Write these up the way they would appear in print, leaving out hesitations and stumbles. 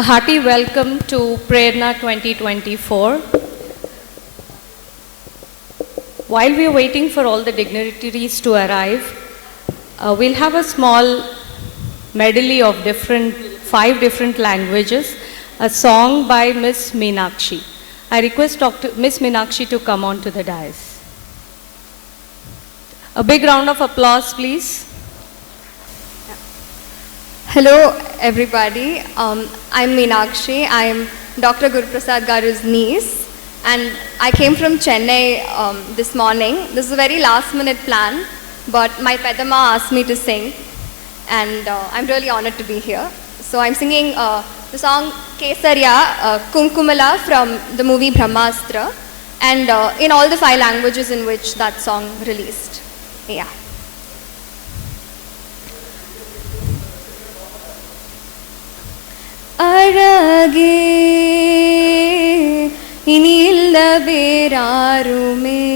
A hearty welcome to Prerna 2024. While we are waiting for all the dignitaries to arrive, we'll have a small medley of 5 different languages, a song by Miss Meenakshi. I request Miss Meenakshi to come on to the dais. A big round of applause, please. Hello everybody, I'm Meenakshi. I'm Dr. Guruprasad Garu's niece and I came from Chennai this morning. This is a very last minute plan, but my Pedama asked me to sing and I'm really honored to be here. So I'm singing the song Kesariya Kunkumala from the movie Brahmastra and in all the 5 languages in which that song released. Yeah. அழகே இனி இல்ல வேறாருமே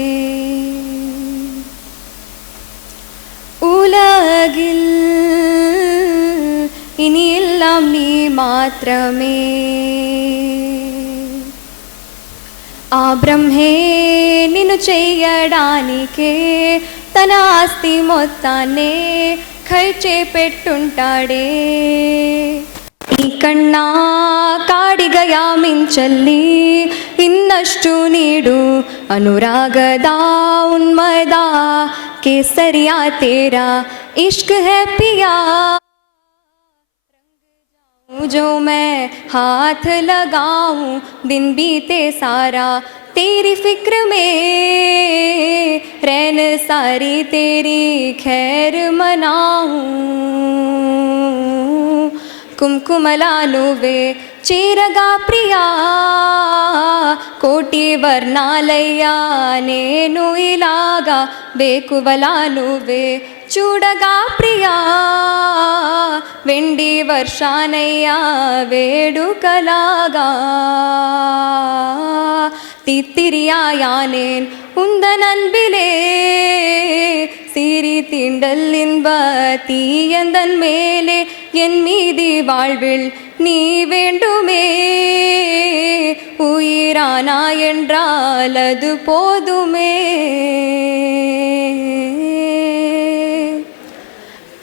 உலகில் இனி எல்லாம் நீ மாத்திரமே ఆ బ్రహ్మే నిన్ను చెయ్యడానికే తన ఆస్తి మొత్తాన్నే ఖర్చే పెట్టుంటాడే ಈ ಕಣ್ಣ ಕಾಡಿಗಯ ಮಿಂಚಲ್ಲಿ ಇನ್ನಷ್ಟು ನೀಡು ಅನುರಾಗದ ಉನ್ಮದ ಕೇಸರಿಯ ತೇರ इश्क है पिया जो मैं हाथ लगाऊं दिन बीते सारा तेरी फिक्र में रहन सारी तेरी खैर मनाऊं కుంకుమలా నువ్వే చీరగా ప్రియా కోటి వర్ణాలయ్యా నేను ఇలాగా వేకువలా నువ్వే చూడగా ప్రియా వెండి వర్షానయ్యా వేడుకలాగా தித்திரியாயானேன் உந்தன் அன்பிலே சீரி தீண்டல் இன்ப தீயந்தன் மேலே என் மீதி வாழ்வில் நீ வேண்டுமே உயிரானா என்றால் அது போதுமே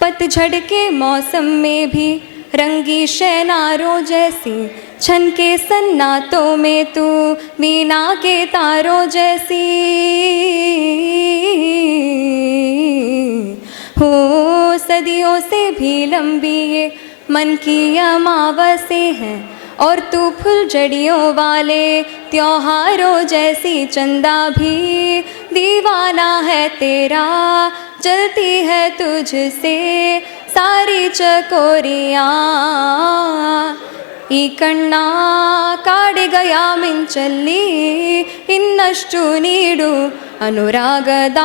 पतझड़ के मौसम में भी रंगी शैनारों जैसी छन के सन्नाटों में तू वीणा के तारों जैसी हो सदियों से भी लंबी ये मन की अमावस्या है और तू फुलझड़ियों वाले त्योहारों जैसी चंदा भी दीवाना है तेरा जलती है तुझसे सारी चकोरियाँ ಈ ಕಣ್ಣ ಕಾಡಿಗಯ ಮಿಂಚಲ್ಲಿ ಇನ್ನಷ್ಟು ನೀಡು ಅನುರಾಗದ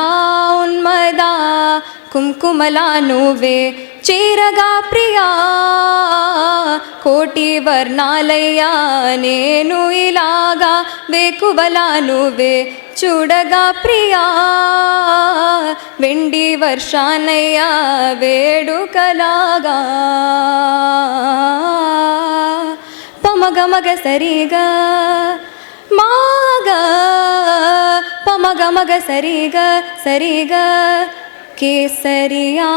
ಉನ್ಮದ ಕುಂಕುಮಲ నువ్వే చీరగా ప్రియా కోటి వర్ణాలయ్యా నేను ఇలాగా వేకువలా నువ్వే చూడగా ప్రియా వెండి వర్షానయ్యా వేడుకలాగా పమగ మగ సరిగా మాగ పమగ మగ సరిగా సరిగా కేసరియా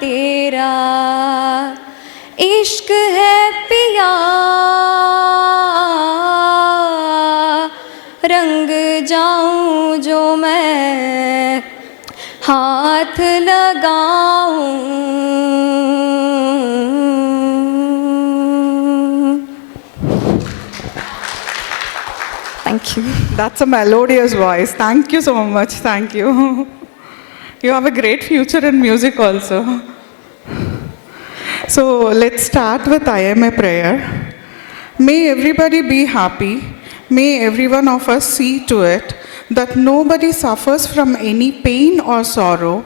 तेरा इश्क है पिया रंग जाऊं जो मैं हाथ लगाऊं Thank you. That's a melodious voice. Thank you so much. Thank you. You have a great future in music also. So let's start with I am a prayer. May everybody be happy. May every one of us see to it that nobody suffers from any pain or sorrow.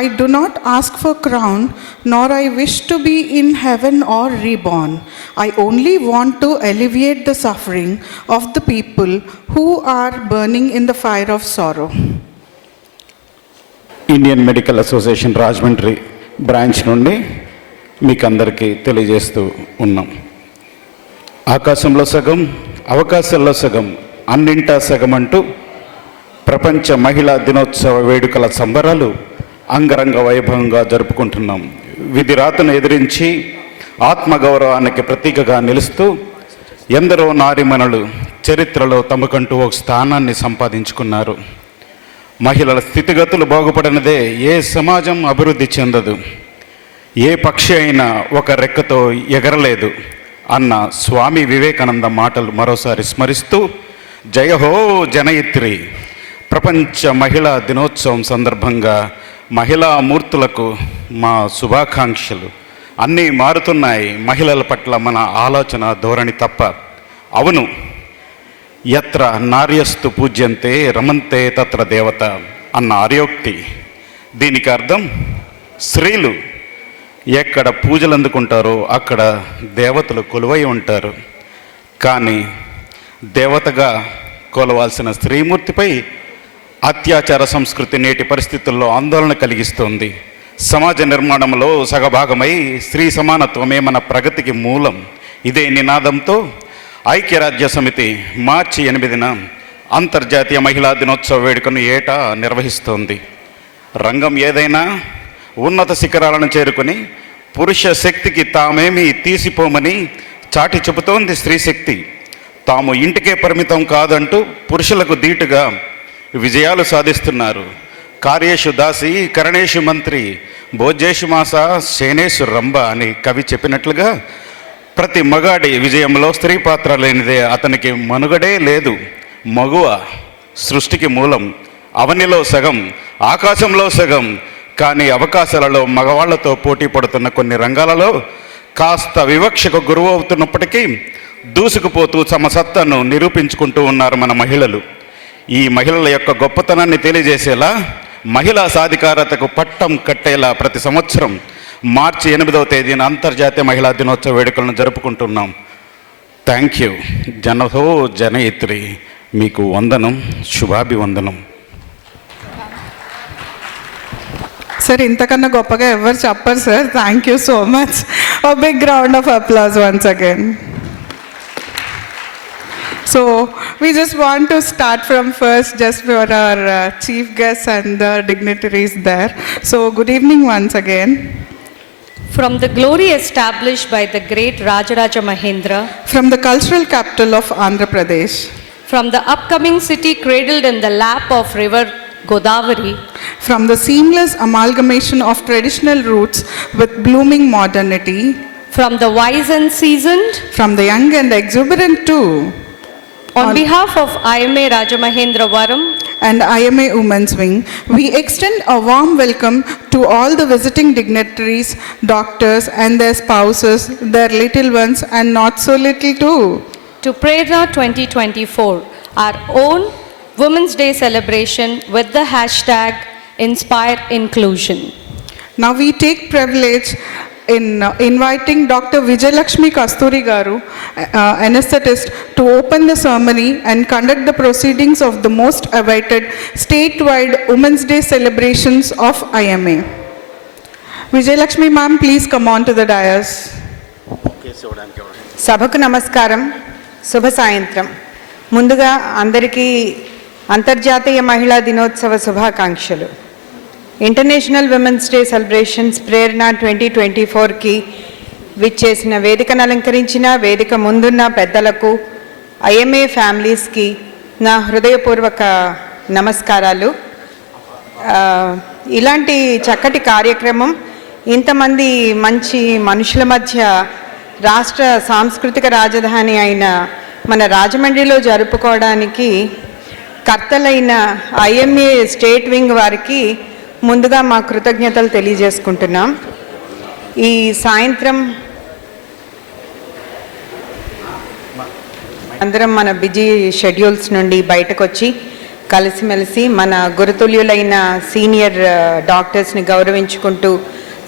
I do not ask for crown, nor I wish to be in heaven or reborn. I only want to alleviate the suffering of the people who are burning in the fire of sorrow. Indian medical association Rajahmundry branch నుండి మీకు అందరికీ తెలియజేస్తూ ఉన్నాం. ఆకాశంలో సగం, అవకాశాల్లో సగం, అన్నింటా సగం అంటూ ప్రపంచ మహిళా దినోత్సవ వేడుకల సంబరాలు అంగరంగ వైభవంగా జరుపుకుంటున్నాం. విధిరాతను ఎదిరించి ఆత్మగౌరవానికి ప్రతీకగా నిలుస్తూ ఎందరో నారీమణులు చరిత్రలో తమకంటూ ఒక స్థానాన్ని సంపాదించుకున్నారు. మహిళల స్థితిగతులు బాగుపడినదే ఏ సమాజం అభివృద్ధి చెందదు. ఏ పక్షి అయినా ఒక రెక్కతో ఎగరలేదు అన్న స్వామి వివేకానంద మాటలు మరోసారి స్మరిస్తూ జయహో జనయిత్రి. ప్రపంచ మహిళా దినోత్సవం సందర్భంగా మహిళా మూర్తులకు మా శుభాకాంక్షలు. అన్నీ మారుతున్నాయి, మహిళల పట్ల మన ఆలోచన ధోరణి తప్ప. అవును, యత్ర నార్యస్తు పూజ్యంతే రమంతే తత్ర దేవత అన్న ఆర్యోక్తి. దీనికి అర్థం స్త్రీలు ఎక్కడ పూజలు అందుకుంటారో అక్కడ దేవతలు కొలువై ఉంటారు. కానీ దేవతగా కొలవాల్సిన స్త్రీమూర్తిపై అత్యాచార సంస్కృతి నేటి పరిస్థితుల్లో ఆందోళన కలిగిస్తోంది. సమాజ నిర్మాణంలో సగభాగమై స్త్రీ సమానత్వమే మన ప్రగతికి మూలం. ఇదే నినాదంతో ఐక్యరాజ్య సమితి మార్చి 8న అంతర్జాతీయ మహిళా దినోత్సవ వేడుకను ఏటా నిర్వహిస్తోంది. రంగం ఏదైనా ఉన్నత శిఖరాలను చేరుకుని పురుష శక్తికి తామేమీ తీసిపోమని చాటి చెబుతోంది స్త్రీ శక్తి. తాము ఇంటికే పరిమితం కాదంటూ పురుషులకు ధీటుగా విజయాలు సాధిస్తున్నారు. కార్యేషు దాసి కరణేషు మంత్రి భోజేషు మాస సేనేషు రంభ అని కవి చెప్పినట్లుగా ప్రతి మగాడి విజయంలో స్త్రీ పాత్ర లేనిదే అతనికి మనుగడే లేదు. మగువ సృష్టికి మూలం. అవనిలో సగం, ఆకాశంలో సగం. కానీ అవకాశాలలో మగవాళ్లతో పోటీ పడుతున్న కొన్ని రంగాలలో కాస్త వివక్షకు గురువు అవుతున్నప్పటికీ దూసుకుపోతూ తమ సత్తాను నిరూపించుకుంటూ ఉన్నారు మన మహిళలు. ఈ మహిళల యొక్క గొప్పతనాన్ని తెలియజేసేలా, మహిళా సాధికారతకు పట్టం కట్టేలా ప్రతి సంవత్సరం మార్చి 8వ తేదీన అంతర్జాతీయ మహిళా దినోత్సవ వేడుకలను జరుపుకుంటున్నాం. Thank you. జనహో జనయిత్రి. మీకు వందనం, శుభాభివందనం. సార్, ఇంతకన్నా గొప్పగా ఎవరు చెప్పరు సార్. Thank you so much. A big round of applause once again. So we just want to start from first, just for our chief guests and the dignitaries there. So good evening once again. From the glory established by the great Rajaraja Mahendra, From the cultural capital of Andhra Pradesh, from the upcoming city cradled in the lap of river Godavari, from the seamless amalgamation of traditional roots with blooming modernity, from the wise and seasoned, from the young and exuberant too, on behalf of IMA Rajamahendra Varam and IMA Women's Wing, we extend a warm welcome to all the visiting dignitaries, doctors and their spouses, their little ones and not so little too, to Prerna 2024, our own Women's Day celebration with the hashtag Inspire Inclusion. Now we take privilege in inviting Dr. Vijayalakshmi Kasturi Garu, anesthetist, to open the ceremony and conduct the proceedings of the most awaited statewide Women's Day celebrations of IMA. Vijayalakshmi ma'am, please come on to the dais. సభకు నమస్కారం, శుభ సాయంత్రం. ముందుగా అందరికీ అంతర్జాతీయ మహిళా దినోత్సవ శుభాకాంక్షలు. ఇంటర్నేషనల్ విమెన్స్ డే సెలబ్రేషన్స్ ప్రేరణ 2024కి విచ్చేసిన వేదికను అలంకరించిన వేదిక ముందున్న పెద్దలకు, ఐఎంఏ ఫ్యామిలీస్కి నా హృదయపూర్వక నమస్కారాలు. ఇలాంటి చక్కటి కార్యక్రమం ఇంతమంది మంచి మనుషుల మధ్య రాష్ట్ర సాంస్కృతిక రాజధాని అయిన మన రాజమండ్రిలో జరుపుకోవడానికి కర్తలైన ఐఎంఏ స్టేట్ వింగ్ వారికి ముందుగా మా కృతజ్ఞతలు తెలియజేసుకుంటున్నాం. ఈ సాయంత్రం అందరం మన బిజీ షెడ్యూల్స్ నుండి బయటకు వచ్చి కలిసిమెలిసి మన గురుతుల్యులైన సీనియర్ డాక్టర్స్ని గౌరవించుకుంటూ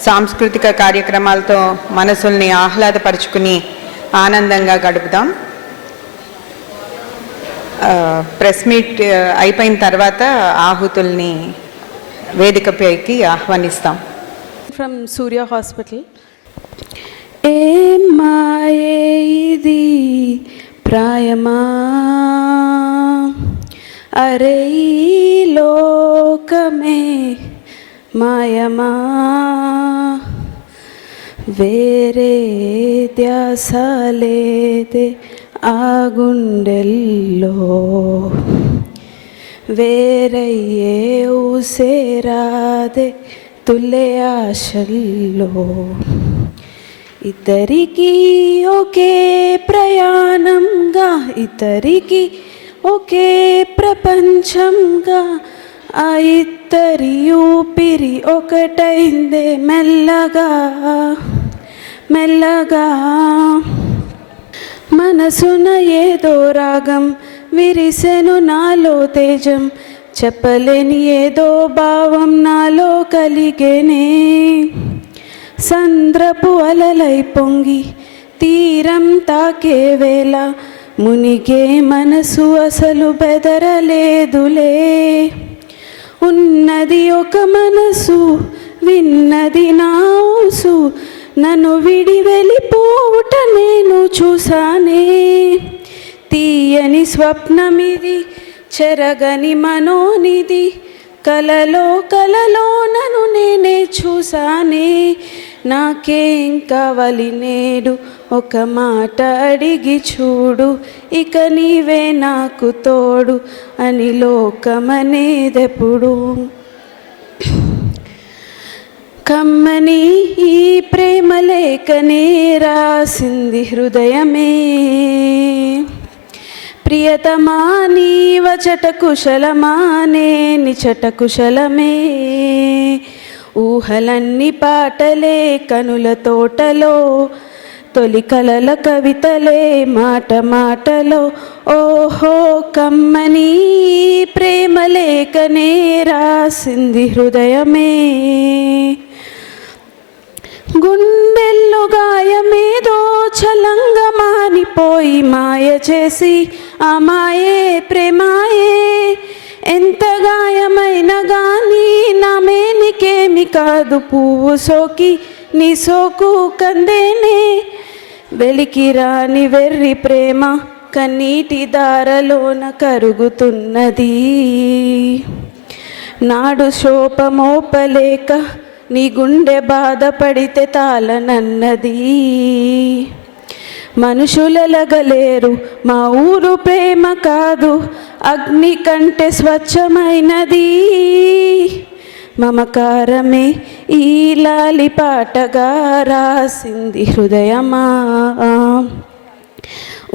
సాంస్కృతిక కార్యక్రమాలతో మనసుల్ని ఆహ్లాదపరుచుకుని ఆనందంగా గడుపుదాం. ప్రెస్ మీట్ అయిపోయిన తర్వాత ఆహుతుల్ని వేదికపైకి ఆహ్వానిస్తాం. From Surya Hospital. ఏ మాయే ఇది రాయమా అరే ఈ లోకమే మాయమా వేరే ధ్యాస లేదే ఆ గుండెల్లో వేరయ్యే ఊసేరాదే తులే ఆశల్లో ఇద్దరికి ఒకే ప్రయాణంగా ఇద్దరికి ఒకే ప్రపంచంగా ఆ ఇద్దరి ఊపిరి ఒకటైందే మెల్లగా మెల్లగా మనసున ఏదో రాగం విరిసెను నాలో తేజం చెప్పలేని ఏదో భావం నాలో కలిగేనే సంద్రపు అలలై పొంగి తీరం తాకే వేళ మునిగే మనసు అసలు బెదరలేదులే ఉన్నది ఒక మనసు విన్నది నా ఊసు నన్ను విడి వెళ్ళిపోవుట నేను చూసానే తీయని స్వప్నమిది చెరగని మనోనిది కలలో కలలో నన్ను నేనే చూసానే నాకేం కావాలి నేడు ఒక మాట అడిగి చూడు ఇక నీవే నాకు తోడు అని లోకమనేదెప్పుడు కమ్మని ఈ ప్రేమ లేఖనే రాసింది హృదయమే ప్రియతమా నీవచట కుశలమానే నిచట కుశలమే ఊహలన్నీ పాటలే కనుల తోటలో తొలి కలల కవితలే మాట మాటలో ఓహో కమ్మని ప్రేమ లేఖనే రాసింది హృదయమే గుండెల్లో గాయమేదో చలంగా మానిపోయి మాయ చేసి ఆ మాయే ప్రేమాయే ఎంత గాయమైన గాని నా మేనికేమి కాదు పువ్వు సోకి నీ సోకు కందేనే వెలికి రాని వెర్రి ప్రేమ కన్నీటి దారలోన కరుగుతున్నది నాడు శోపమోపలేక నీ గుండె బాధపడితే తాళనన్నది మనుషులెలగలేరు మా ఊరు ప్రేమ కాదు అగ్ని కంటే స్వచ్ఛమైనది మమకారమే ఈ లాలి పాటగా రాసింది హృదయమా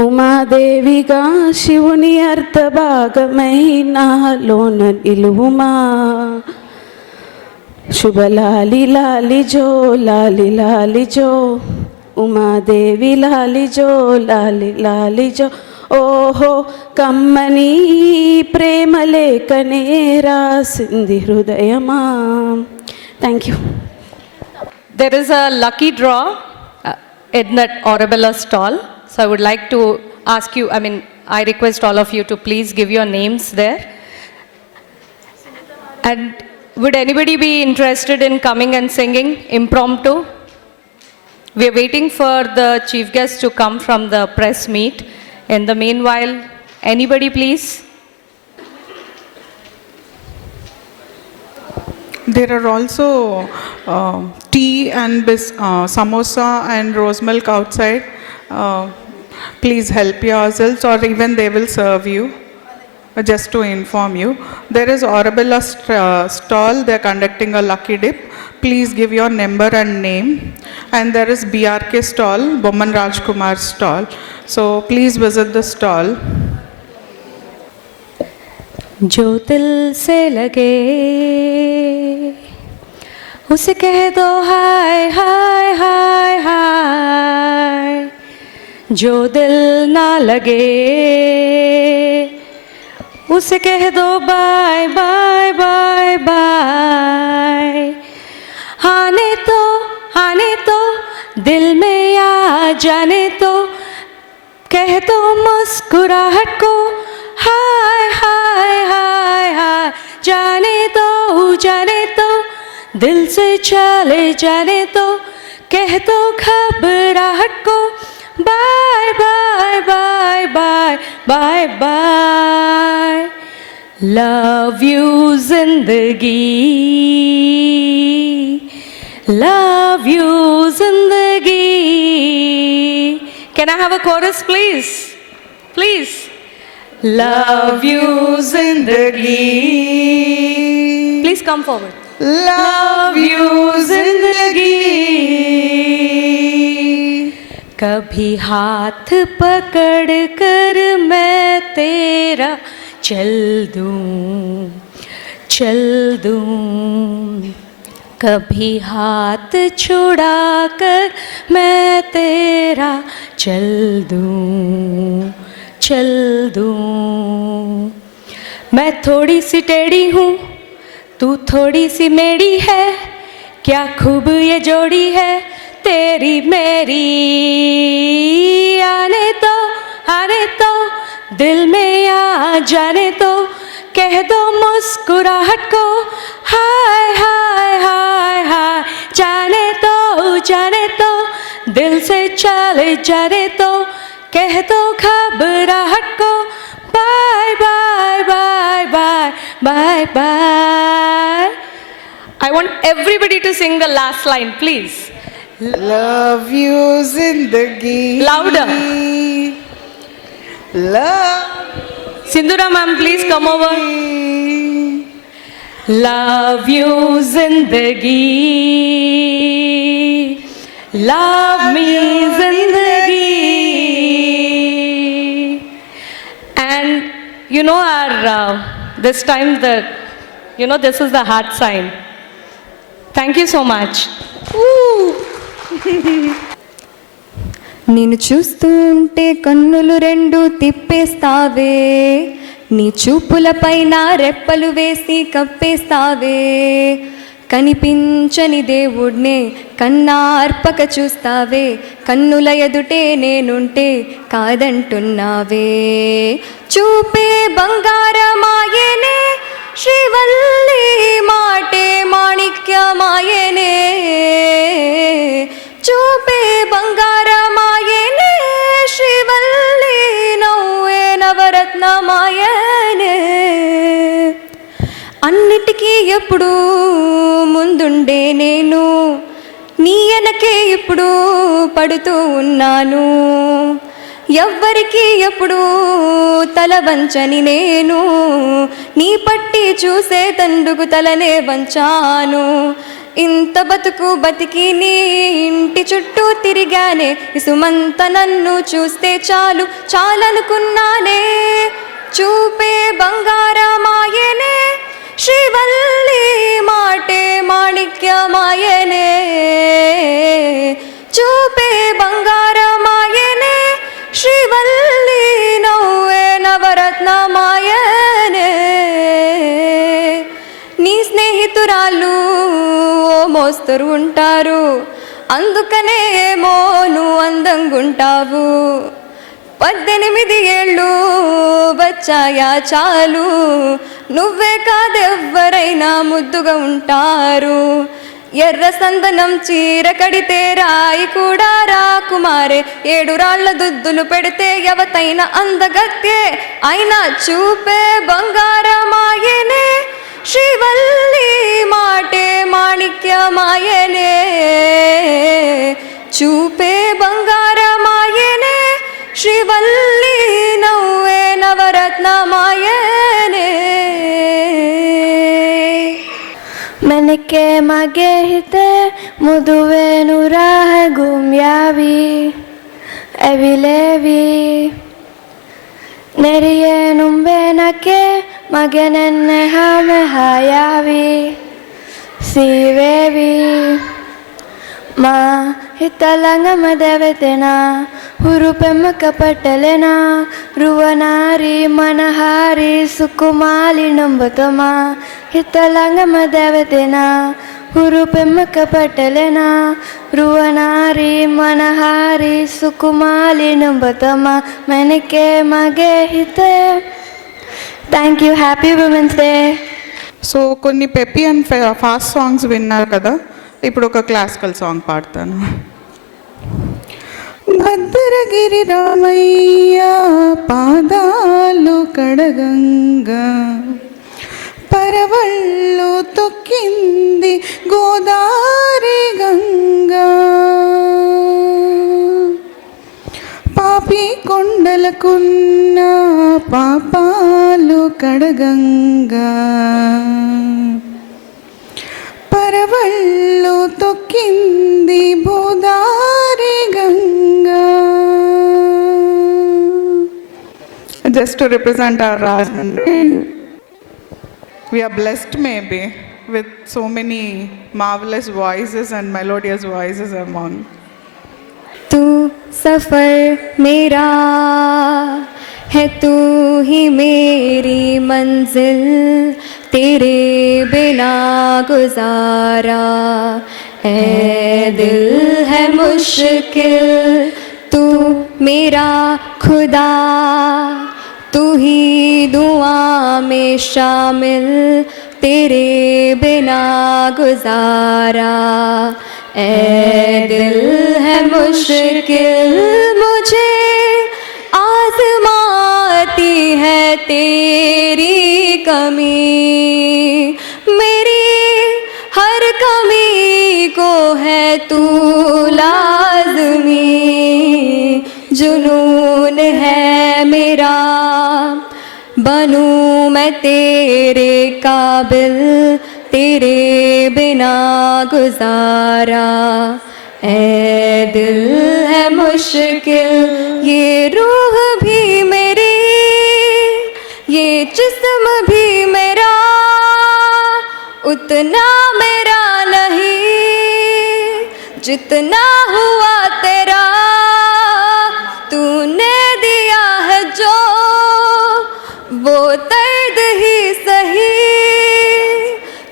ఉమాదేవిగా శివుని అర్థభాగమై నాలోన నిలువుమా శుభలాలి లాలి జో లాలి లాలి జో ఉమాదేవి లాలి జో లాలి లాలి జో ఓహో కమ్మని ప్రేమ లేఖనే రాసింది హృదయమా thank you There is a lucky draw in that Arabella stall. So I would like to ask you, I request all of you to please give your names there. And would anybody be interested in coming and singing impromptu? We are waiting for the chief guest to come from the press meet. In the meanwhile, anybody please? There are also tea and samosa and rose milk outside. Please help yourselves, or even they will serve you. Just to inform you, there is Arabella stall. They are conducting a lucky dip. Please give your number and name. And there is BRK stall, Bomman Rajkumar stall. So please visit the stall. जो दिल से लगे उसे कह दो हाय हाय हाय हाय जो दिल ना लगे उसे कह दो बाय बाय बाय बाय आने तो दिल में आ जाने तो कह दो मुस्कुराहट को हाय हाय हाय हाय जाने तो दिल से चले जाने तो कह दो घबराहट को bye bye bye bye bye bye. Love you zindagi, love you zindagi. Can I have a chorus please? Please. Love you zindagi. Please come forward. Love you zindagi. कभी हाथ पकड़ कर मैं तेरा चल दूं, कभी हाथ छुड़ा कर मैं तेरा चल दूं। मैं थोड़ी सी टेढ़ी हूँ, तू थोड़ी सी मेरी है, क्या खूब ये जोड़ी है तेरी मेरी। आने तो दिल में आ जाने तो, कह दो मुस्कुराहट को हाय हाय हाय हाय। जाने तो दिल से चले जाने तो, कह दो घबराहट को bye bye bye bye bye bye. I want everybody to sing the last line, please. Love you zindagi. Louder. Love Sindhura ma'am, please come over. Love you zindagi, love me zindagi. And you know our this time this is the heart sign. Thank you so much. నేను చూస్తూ ఉంటే కన్నులు రెండు తిప్పేస్తావే, నీ చూపులపైన రెప్పలు వేసి కప్పేస్తావే. కనిపించని దేవుడినే కన్నార్పక చూస్తావే, కన్నుల ఎదుటే నేనుంటే కాదంటున్నావే. చూపే బంగారమాయనే శ్రీవల్లి, మాటే మాణిక్యమాయనే. చూపే బంగారమాయనే శ్రీవల్లి, నవ్వే నవరత్నమాయనే. అన్నిటికీ ఎప్పుడు ముందుండే నేను, నీ వెనకే ఇప్పుడు పడుతూ ఉన్నాను. ఎవ్వరికి ఎప్పుడు తల వంచని నేను, నీ పట్టి చూసే తండ్రుకు తలనే వంచాను. ఇంత బతుకు బతికి నీ ఇంటి చుట్టూ తిరిగానే, ఇసుమంత నన్ను చూస్తే చాలు చాలనుకున్నానే. చూపే బంగారమాయనే శ్రీవల్లి, మాటే మాణిక్యమాయనే. చూపే బంగారమాయనే శ్రీవల్లి, నవ్వే నవరత్నమాయనే. నీ స్నేహితురాలు ఓ మోస్తరు ఉంటారు, అందుకనే ఏమో నువ్వు అందంగుంటావు. 18 ఏళ్ళు వచ్చాయా చాలు, నువ్వే కాదెవ్వరైనా ముద్దుగా ఉంటారు. ఎర్ర సందనం చీర కడితే రాయి కూడా రాకుమారే, 7 రాళ్ల దుద్దులు పెడితే ఎవతైన అందగత్తే. అయినా చూపే బంగారమాయనే శ్రీవల్లి, మాటే మాణిక్యమాయనే. చూపే బంగారమాయనే ಶ್ರೀವಲ್ಲಿ, ನವ್ವೇ ನವರತ್ನಮಾಯನೆ. ಮನಕ್ಕೆ ಮಗೆ ಹಿತೆ ಮುದುವೆ ನೂರಾಹ ಗುಮ್ಯಾವಿ ಎವಿಲೇವಿ ನೆರಿಯೇ ನುಂಬೆನಕ್ಕೆ ಮಗೆ ನೆನ್ನೆ ಹಾಮೆ ಹಾಯಾವಿ ಸೀವೇವಿ ಮಾ ಹಿತ್ತಲಂಗ ಮದವೆತೆನ ಹುರುಪೆಮ್ಮಕ ಪಟ್ಟಲೆನ ರುವನಾರಿ ಮನಹಾರಿ ಸುಕುಮಾಲಿ ನಂಬತಮ ಹಿತ್ತಲಂಗ ಮದವೆತೆನ ಹುರುಪೆಮ್ಮಕ ಪಟ್ಟಲೆನ ರುವನಾರಿ ಮನಹಾರಿ ಸುಕುಮಾಲಿ ನಂಬತಮ ಮನಕ್ಕೆ ಮಗೆ ಹಿತೆ. Thank you. Happy women's day. So కొన్ని పెప్పి అండ్ ఫాస్ట్ సాంగ్స్ విన్నారు కదా, ఇప్పుడు ఒక క్లాసికల్ సాంగ్ పాడతాను. భద్రగిరి రామయ్య పాదాల కడగంగా పరవళ్ళు తొక్కింది గోదారి గంగా పాపి కొండలకున్న పాపాలు కడగంగా పరవళ్ళు తొక్కింది Godari Ganga. Just to represent our Rajmundry. We are blessed maybe with so many marvelous voices and melodious voices among. तू सफ़र मेरा है, तू ही मेरी मंजिल, तेरे बिना गुजारा ऐ दिल है मुश्किल. तू मेरा खुदा, तू ही दुआ में शामिल, तेरे बिना गुजारा ऐ दिल है मुश्किल. मुझे आज़माती है तेरी कमी, मेरी हर कमी को है तू लाज़मी. जुनून है मेरा बनूं मैं तेरे काबिल, तेरे बिना गुजारा ऐ दिल है मुश्किल. ये रूह भी मेरी, ये जिस्म भी मेरा, उतना मेरा नहीं जितना हुआ तेरा. तूने दिया है जो वो दर्द ही सही,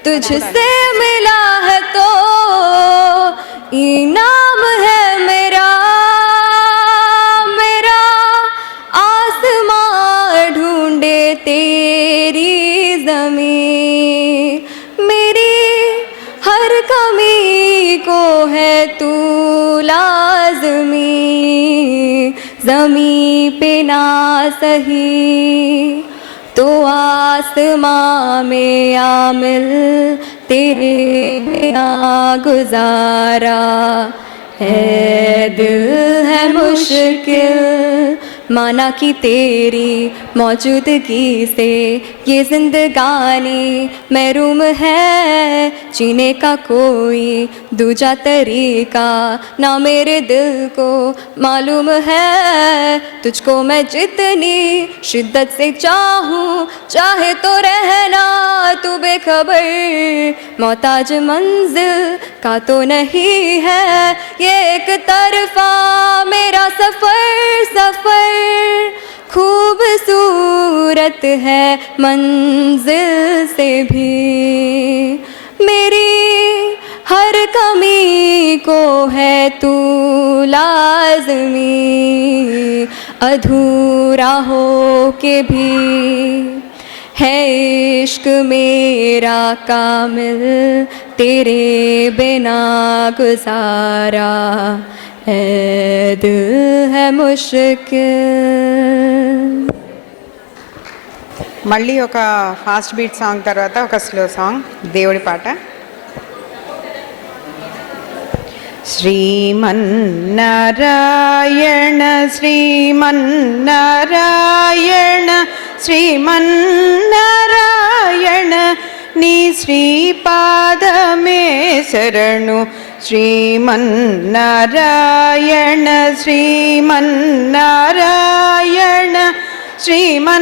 तुझसे मिला है तो इनाम है मेरा. मेरा आसमां ढूंढे तेरी ज़मीं, मेरी हर कमी को है तू लाज़मी. ज़मीं पे ना सही तो आसमां में आमिल, तेरे बिना गुजारा है दिल है मुश्किल. माना कि तेरी मौजूदगी से ये जिंदगानी महरूम है, जीने का कोई दूजा तरीका ना मेरे दिल को मालूम है. तुझको मैं जितनी शिद्दत से चाहूँ, चाहे तो रहना तू बेखबर. मोहताज मंजिल का तो नहीं है ये एक तरफा मेरा सफ़र. सफ़र खूबसूरत है मंजिल से भी, मेरी हर कमी को है तू लाज़मी. अधूरा हो के भी है इश्क मेरा कामिल, तेरे बिना गुजारा ऐ दिल है मुश्किल. మళ్ళీ ఒక ఫాస్ట్ బీట్ సాంగ్ తర్వాత ఒక స్లో సాంగ్ దేవుడి పాట. శ్రీమన్నారాయణ శ్రీమన్నారాయణ శ్రీమన్నారాయణ నీ శ్రీపాదమే శరణు. శ్రీమన్నారాయణ శ్రీమన్నారాయణ శ్రీమన్నారాయణ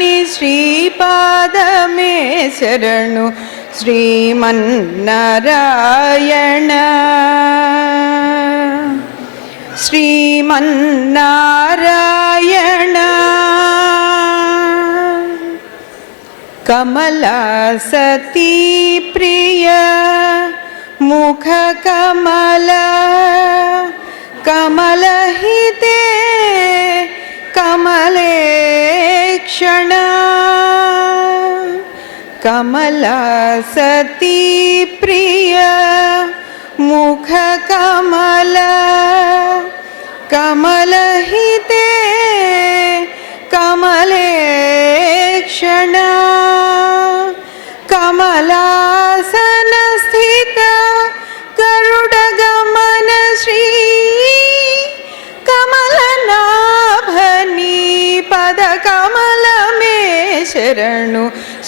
నీ శ్రీపాదమే శరణు. శ్రీమన్నారాయణ శ్రీమన్నారాయణ कमला सती प्रिय मुख कमल कमल ही ते कमले क्षण कमला सती प्रिय मुख कमल कमल ही ते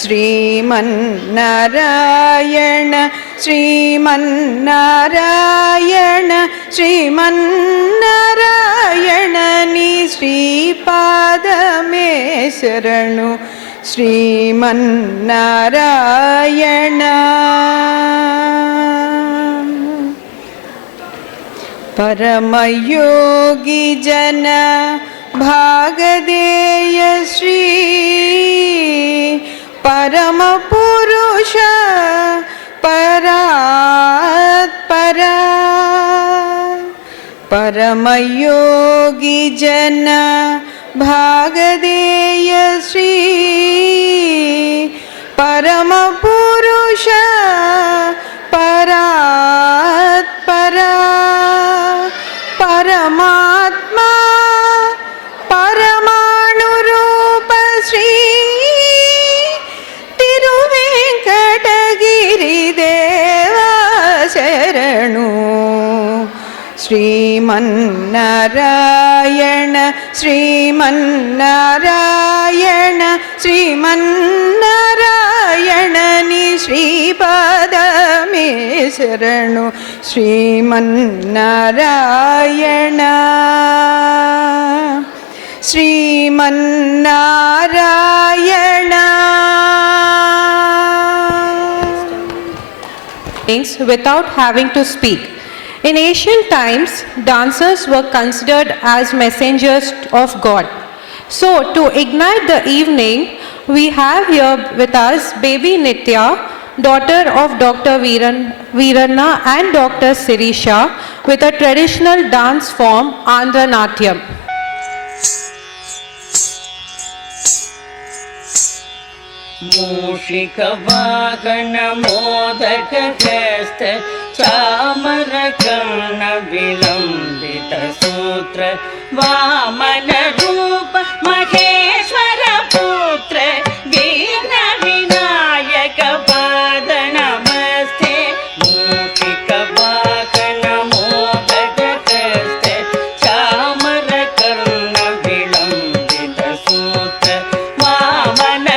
శ్రీమన్నారాయణ శ్రీమన్నారాయణ శ్రీమన్నారాయణ నీ శ్రీపాదమే శరణు శ్రీమన్నారాయణ పరమయోగి జన భాగదేయ శ్రీ పరమ పురుష పరాత్పరా పరమయోగి జన భాగదేయ శ్రీ పరమ పురుష పరాత్పరా పరమాత్మా పరమాణు రూప శ్రీ తిరువెంకటగిరి దేవా శరణు శ్రీమన్నారాయణ శ్రీమన్నారాయణ శ్రీమన్నారాయణ నీ శ్రీపాదమే శరణు Srimannarayana Srimannarayana. Without having to speak. In ancient times, dancers were considered as messengers of God. So, to ignite the evening, we have here with us baby Nitya, daughter of Dr. Veeranna and Dr. Sirisha, with a traditional dance form, Andhra Natyam. मूषिक वाहन मोदक हस्त चामर कर्ण विलंबित सूत्र वामन रूप महेश्वर पुत्र विघ्न विनायक पाद नमस्ते मूषिक वाहन मोदक हस्त चामर कर्ण विलंबित सूत्र वामन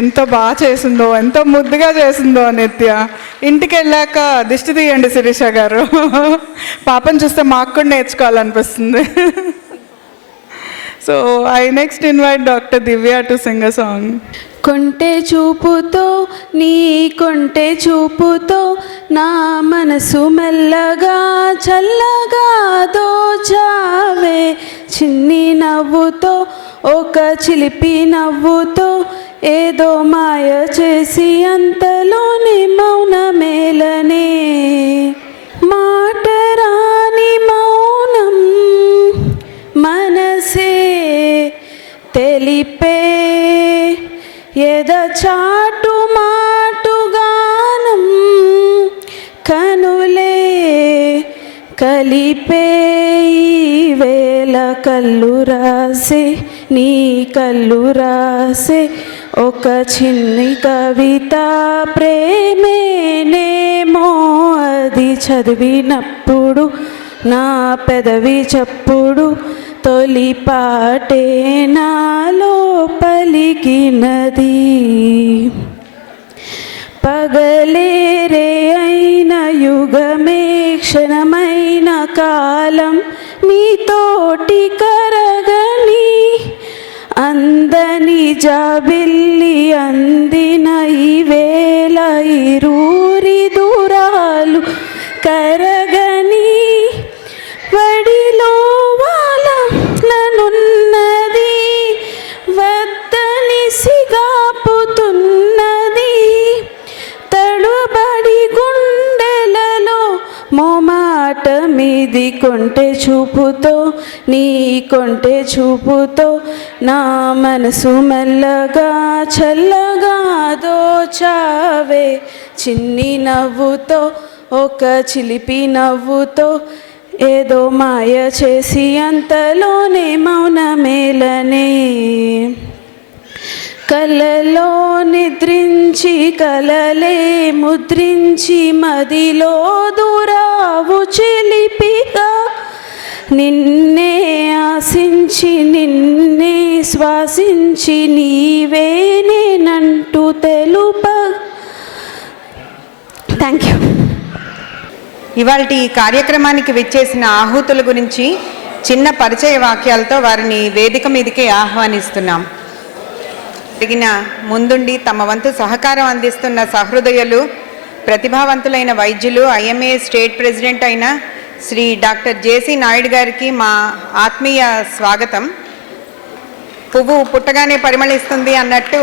ఎంత బాగా చేసిందో, ఎంత ముద్దుగా చేసిందో నిత్య. ఇంటికి వెళ్ళాక దిష్టి తీయండి శిరీష గారు. పాపను చూస్తే మాకు కూడా నేర్చుకోవాలనిపిస్తుంది. So I next invite doctor Divya to sing a song. కొంటె చూపుతో నీ కొంటె చూపుతో నా మనసు మెల్లగా చల్లగా దోచావే, చిన్ని నవ్వుతో ఒక చిలిపి నవ్వుతో ఏదో మాయ చేసి అంతలోనే మౌన మేలనే. మాటరాని మౌనం మనసే తెలిపే, ఎదచాటు మాటుగానం కనులే కలిపే. ఈ వేళ కళ్ళు రాసే నీ కళ్ళు రాసే ఒక చిన్ని కవిత, ప్రేమేనేమో అది చదివినప్పుడు నా పెదవి చప్పుడు, తొలి పాటే నాలో పలికినది. పగలేరే అయిన యుగమే క్షణమైన కాలం నీతోటి కరగని, అందని జాబిల్లి అందిన ఈ వేళ ఇరూరి దూరాలు కరగని. వడిలో వాల ననున్నది వద్దని సిగాపుతున్నది, తడుబడి గుండెలలో మోమాట మీది. కొంటె చూపుతో నీ కొంటె చూపుతో నా మనసు మెల్లగా చల్లగా దోచావే, చిన్ని నవ్వుతో ఒక చిలిపి నవ్వుతో ఏదో మాయ చేసి అంతలోనే మౌన మేలనే. కలలో నిద్రించి కలలే ముద్రించి మదిలో దూరావు చిలిపిగా, నిన్నే ఆశించి నిన్నే శ్వాసించి నీవే నేనంటూ తెలుప. Thank you. ఇవాళ ఈ కార్యక్రమానికి విచ్చేసిన ఆహూతుల గురించి చిన్న పరిచయ వాక్యాలతో వారిని వేదిక మీదకి ఆహ్వానిస్తున్నాం. తగిన ముందుండి తమ వంతు సహకారం అందిస్తున్న సహృదయులు, ప్రతిభావంతులైన వైద్యులు, ఐఎంఏ స్టేట్ ప్రెసిడెంట్ అయిన శ్రీ డాక్టర్ జేసీ నాయుడు గారికి మా ఆత్మీయ స్వాగతం. పువ్వు పుట్టగానే పరిమళిస్తుంది అన్నట్టు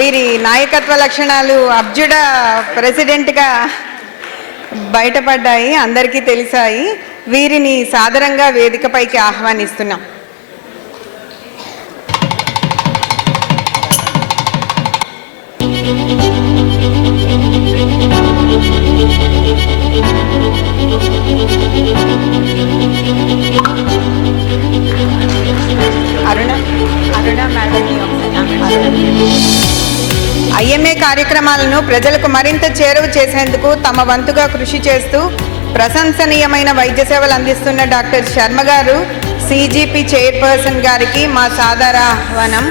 వీరి నాయకత్వ లక్షణాలు అబ్జుడ ప్రెసిడెంట్గా బయటపడ్డాయి, అందరికీ తెలిసాయి. వీరిని సాదరంగా వేదికపైకి ఆహ్వానిస్తున్నాం. ఐఎంఏ కార్యక్రమాలను ప్రజలకు మరింత చేరువ చేసేందుకు తమ వంతుగా కృషి చేస్తూ ప్రశంసనీయమైన వైద్య సేవలు అందిస్తున్న డాక్టర్ శర్మ గారు, సిజిపి చైర్పర్సన్ గారికి మా సాదర ఆహ్వానం.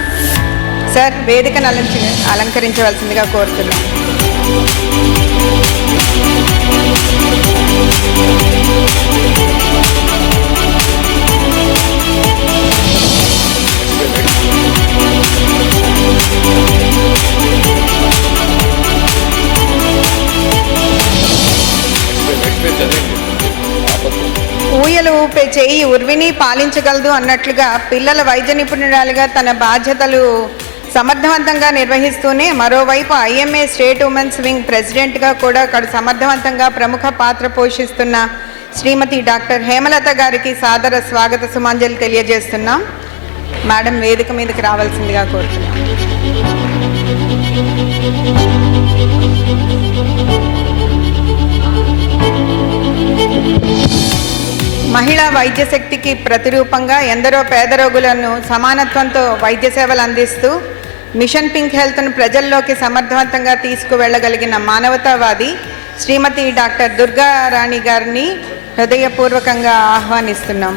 సార్, వేదికను అలంకరించవలసిందిగా కోరుతున్నాం. ఊయలు ఊపే చేయి ఉర్విని పాలించగలదు అన్నట్లుగా పిల్లల వైద్య నిపుణురాలిగా తన బాధ్యతలు సమర్థవంతంగా నిర్వహిస్తూనే మరోవైపు ఐఎంఏ స్టేట్ ఉమెన్స్ వింగ్ ప్రెసిడెంట్గా కూడా సమర్థవంతంగా ప్రముఖ పాత్ర పోషిస్తున్న శ్రీమతి డాక్టర్ హేమలత గారికి సాదర స్వాగత సుమాంజలి తెలియజేస్తున్నాం. మేడం, వేదిక మీదకి రావాల్సిందిగా కోరుతున్నాం. మహిళా వైద్య శక్తికి ప్రతిరూపంగా ఎందరో పేద రోగులను సమానత్వంతో వైద్య సేవలు అందిస్తూ మిషన్ పింక్ హెల్త్ను ప్రజల్లోకి సమర్థవంతంగా తీసుకువెళ్ళగలిగిన మానవతావాది శ్రీమతి డాక్టర్ దుర్గా రాణి గారిని హృదయపూర్వకంగా ఆహ్వానిస్తున్నాం.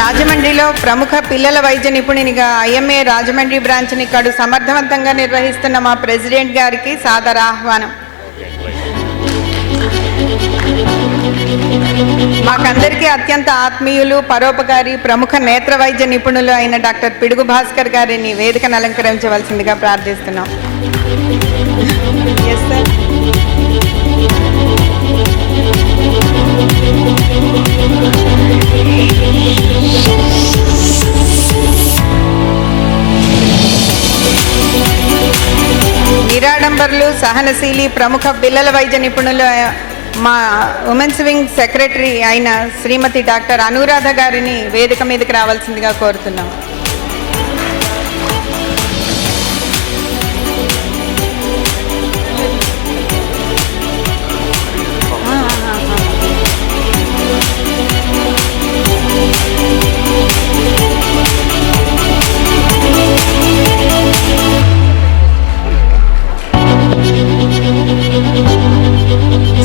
రాజమండ్రిలో ప్రముఖ పిల్లల వైద్య నిపుణునిగా ఐఎంఏ రాజమండ్రి బ్రాంచ్ని కడు సమర్థవంతంగా నిర్వహిస్తున్న మా ప్రెసిడెంట్ గారికి సాదర ఆహ్వానం. మాకందరికీ అత్యంత ఆత్మీయులు, పరోపకారి, ప్రముఖ నేత్ర వైద్య నిపుణులు అయిన డాక్టర్ పిడుగు భాస్కర్ గారిని వేదికను అలంకరించవలసిందిగా ప్రార్థిస్తున్నాం. Yes sir. నిరాడంబర్లు, సహనశీలి, ప్రముఖ పిల్లల వైద్య నిపుణులు మా ఉమెన్స్ వింగ్ సెక్రటరీ అయిన శ్రీమతి డాక్టర్ అనురాధ గారిని వేదిక మీదకి రావాల్సిందిగా కోరుతున్నాం.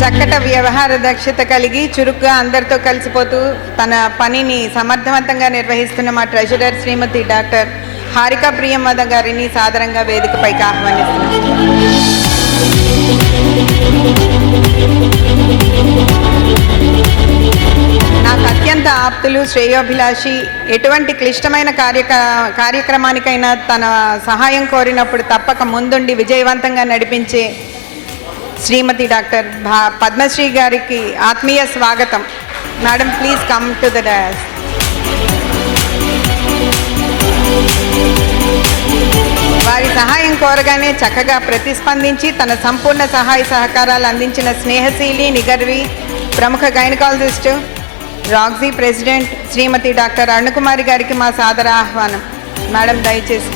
చక్కటి వ్యవహార దక్షత కలిగి చురుగ్గా అందరితో కలిసిపోతూ తన పనిని సమర్థవంతంగా నిర్వహిస్తున్న మా ట్రెజరర్ శ్రీమతి డాక్టర్ హారిక ప్రియమద గారిని సాదరంగా వేదికపైకి ఆహ్వానిస్తున్నాం. నాకు అత్యంత ఆప్తులు, శ్రేయోభిలాషి, ఎటువంటి క్లిష్టమైన కార్యక్రమానికైనా తన సహాయం కోరినప్పుడు తప్పక ముందుండి విజయవంతంగా నడిపించే శ్రీమతి డాక్టర్ పద్మశ్రీ గారికి ఆత్మీయ స్వాగతం. Madam, please come to the dais. వారి సహాయం కోరగానే చక్కగా ప్రతిస్పందించి తన సంపూర్ణ సహాయ సహకారాలు అందించిన స్నేహశీలి, నిగర్వి, ప్రముఖ గైనకాలజిస్టు, రాక్సీ ప్రెసిడెంట్ శ్రీమతి డాక్టర్ అరుణకుమారి గారికి మా సాదర ఆహ్వానం. మేడం, దయచేసి.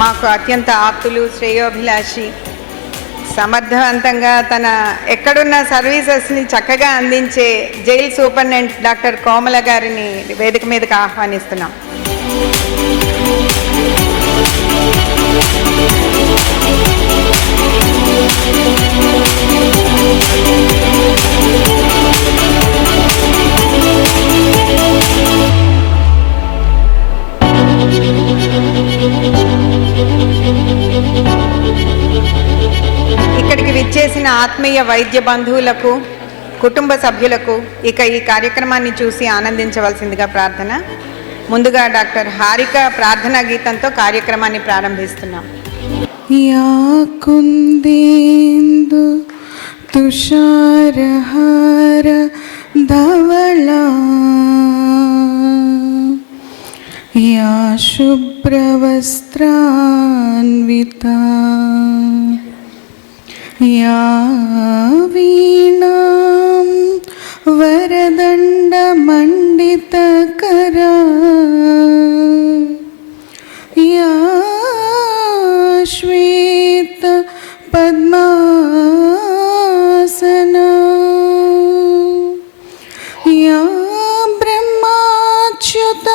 మాకు అత్యంత ఆప్తులు, శ్రేయోభిలాషి, సమర్థవంతంగా తన ఎక్కడున్న సర్వీసెస్ని చక్కగా అందించే జైల్ సూపరింటెండెంట్ డాక్టర్ కోమల గారిని వేదిక మీదకి ఆహ్వానిస్తున్నాం. ఇక్కడికి విచ్చేసిన ఆత్మీయ వైద్య బంధువులకు, కుటుంబ సభ్యులకు ఇక ఈ కార్యక్రమాన్ని చూసి ఆనందించవలసిందిగా ప్రార్థన. ముందుగా డాక్టర్ హారిక ప్రార్థనా గీతంతో కార్యక్రమాన్ని ప్రారంభిస్తున్నాం. యాకుందేందు తుషారహార ధవళా యా శుభ్రవస్త్రాన్వితా या वीणां वरदण्डमण्डितकरा या श्वेतपद्मासना या ब्रह्माच्युत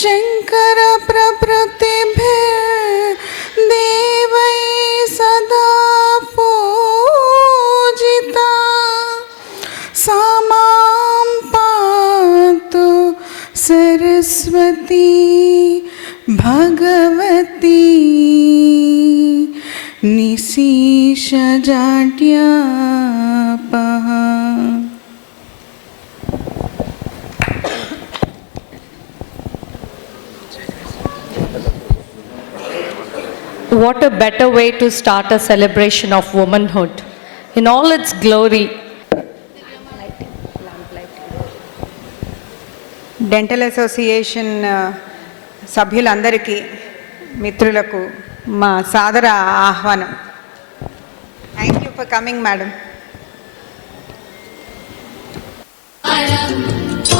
शङ्कर प्रभृतिभिर्देवैः सदा सरस्वती भगवती निशीषजाड्यापः. What a better way to start a celebration of womanhood in all its glory. Dental association సభ్యులందరికీ, మిత్రులకు మా సాదర ఆహ్వానం. Thank you for coming madam.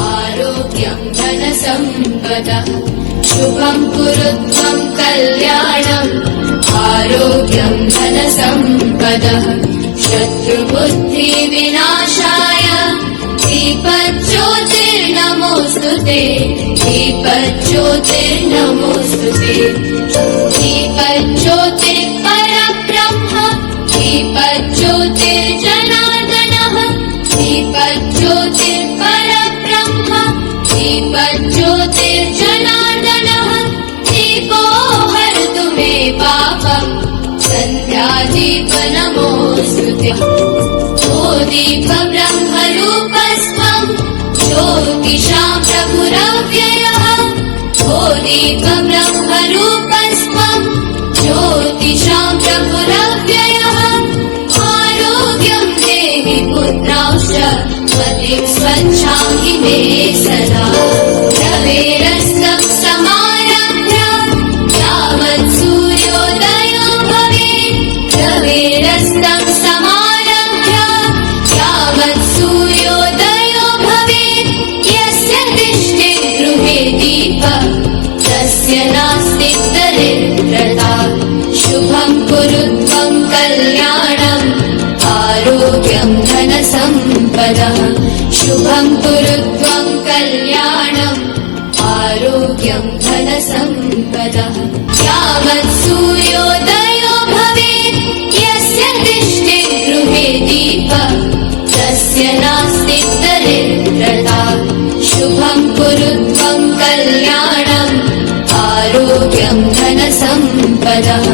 ఆరోగ్యం ధన సంపద శుభం కురుత్వం కళ్యాణం ఆరోగ్యం ధన సంపద శత్రుబుద్ధి వినాశాయ దీపజ్యోతిర్నమోస్తుతే దీపజ్యోతిర్నమోస్తుతే దీపజ్యోతిర్ పరబ్రహ్మ దీపజ్యోతిర్జనార్దనః దీపజ్యోతిర్ పరబ్రహ్మ దీపజ్యోతిర్జనార్దనః దీపో హరతు మే పాపం సంధ్యాదీపనమోస్తుతే ఓ దీప బ్రహ్మరూపస్త్వం జ్యోతిషాం ప్రభురవ్యయః ఓ దీప బ్రహ్మరూపస్త్వం జ్యోతిషాం ప్రభురవ్యయః ఆరోగ్యం దేహి పుత్రాంశ్చ మతిం స్వచ్ఛాం హి మే సదా రవేరస్తం సమారభ్య యావత్ సూర్యోదయో భవేత్ రవేరస్తం సమారభ్య యావత్ సూర్యోదయో భవేత్ యస్య దృష్టి గృహే దీపః తస్య నాస్తి దరిద్రతా శుభం కురుత్వం కళ్యాణం ఆరోగ్యం ధన సంపదః శుభం కురుత్వం కళ్యాణం ఆరోగ్యం ధన సంపదః యావత్ సూర్యోదయో భవేత్ యస్య దృష్టి గృహే దీపః తస్య నాస్తి దరిద్రతా శుభం కురుత్వం కళ్యాణం ఆరోగ్యం ధన సంపదః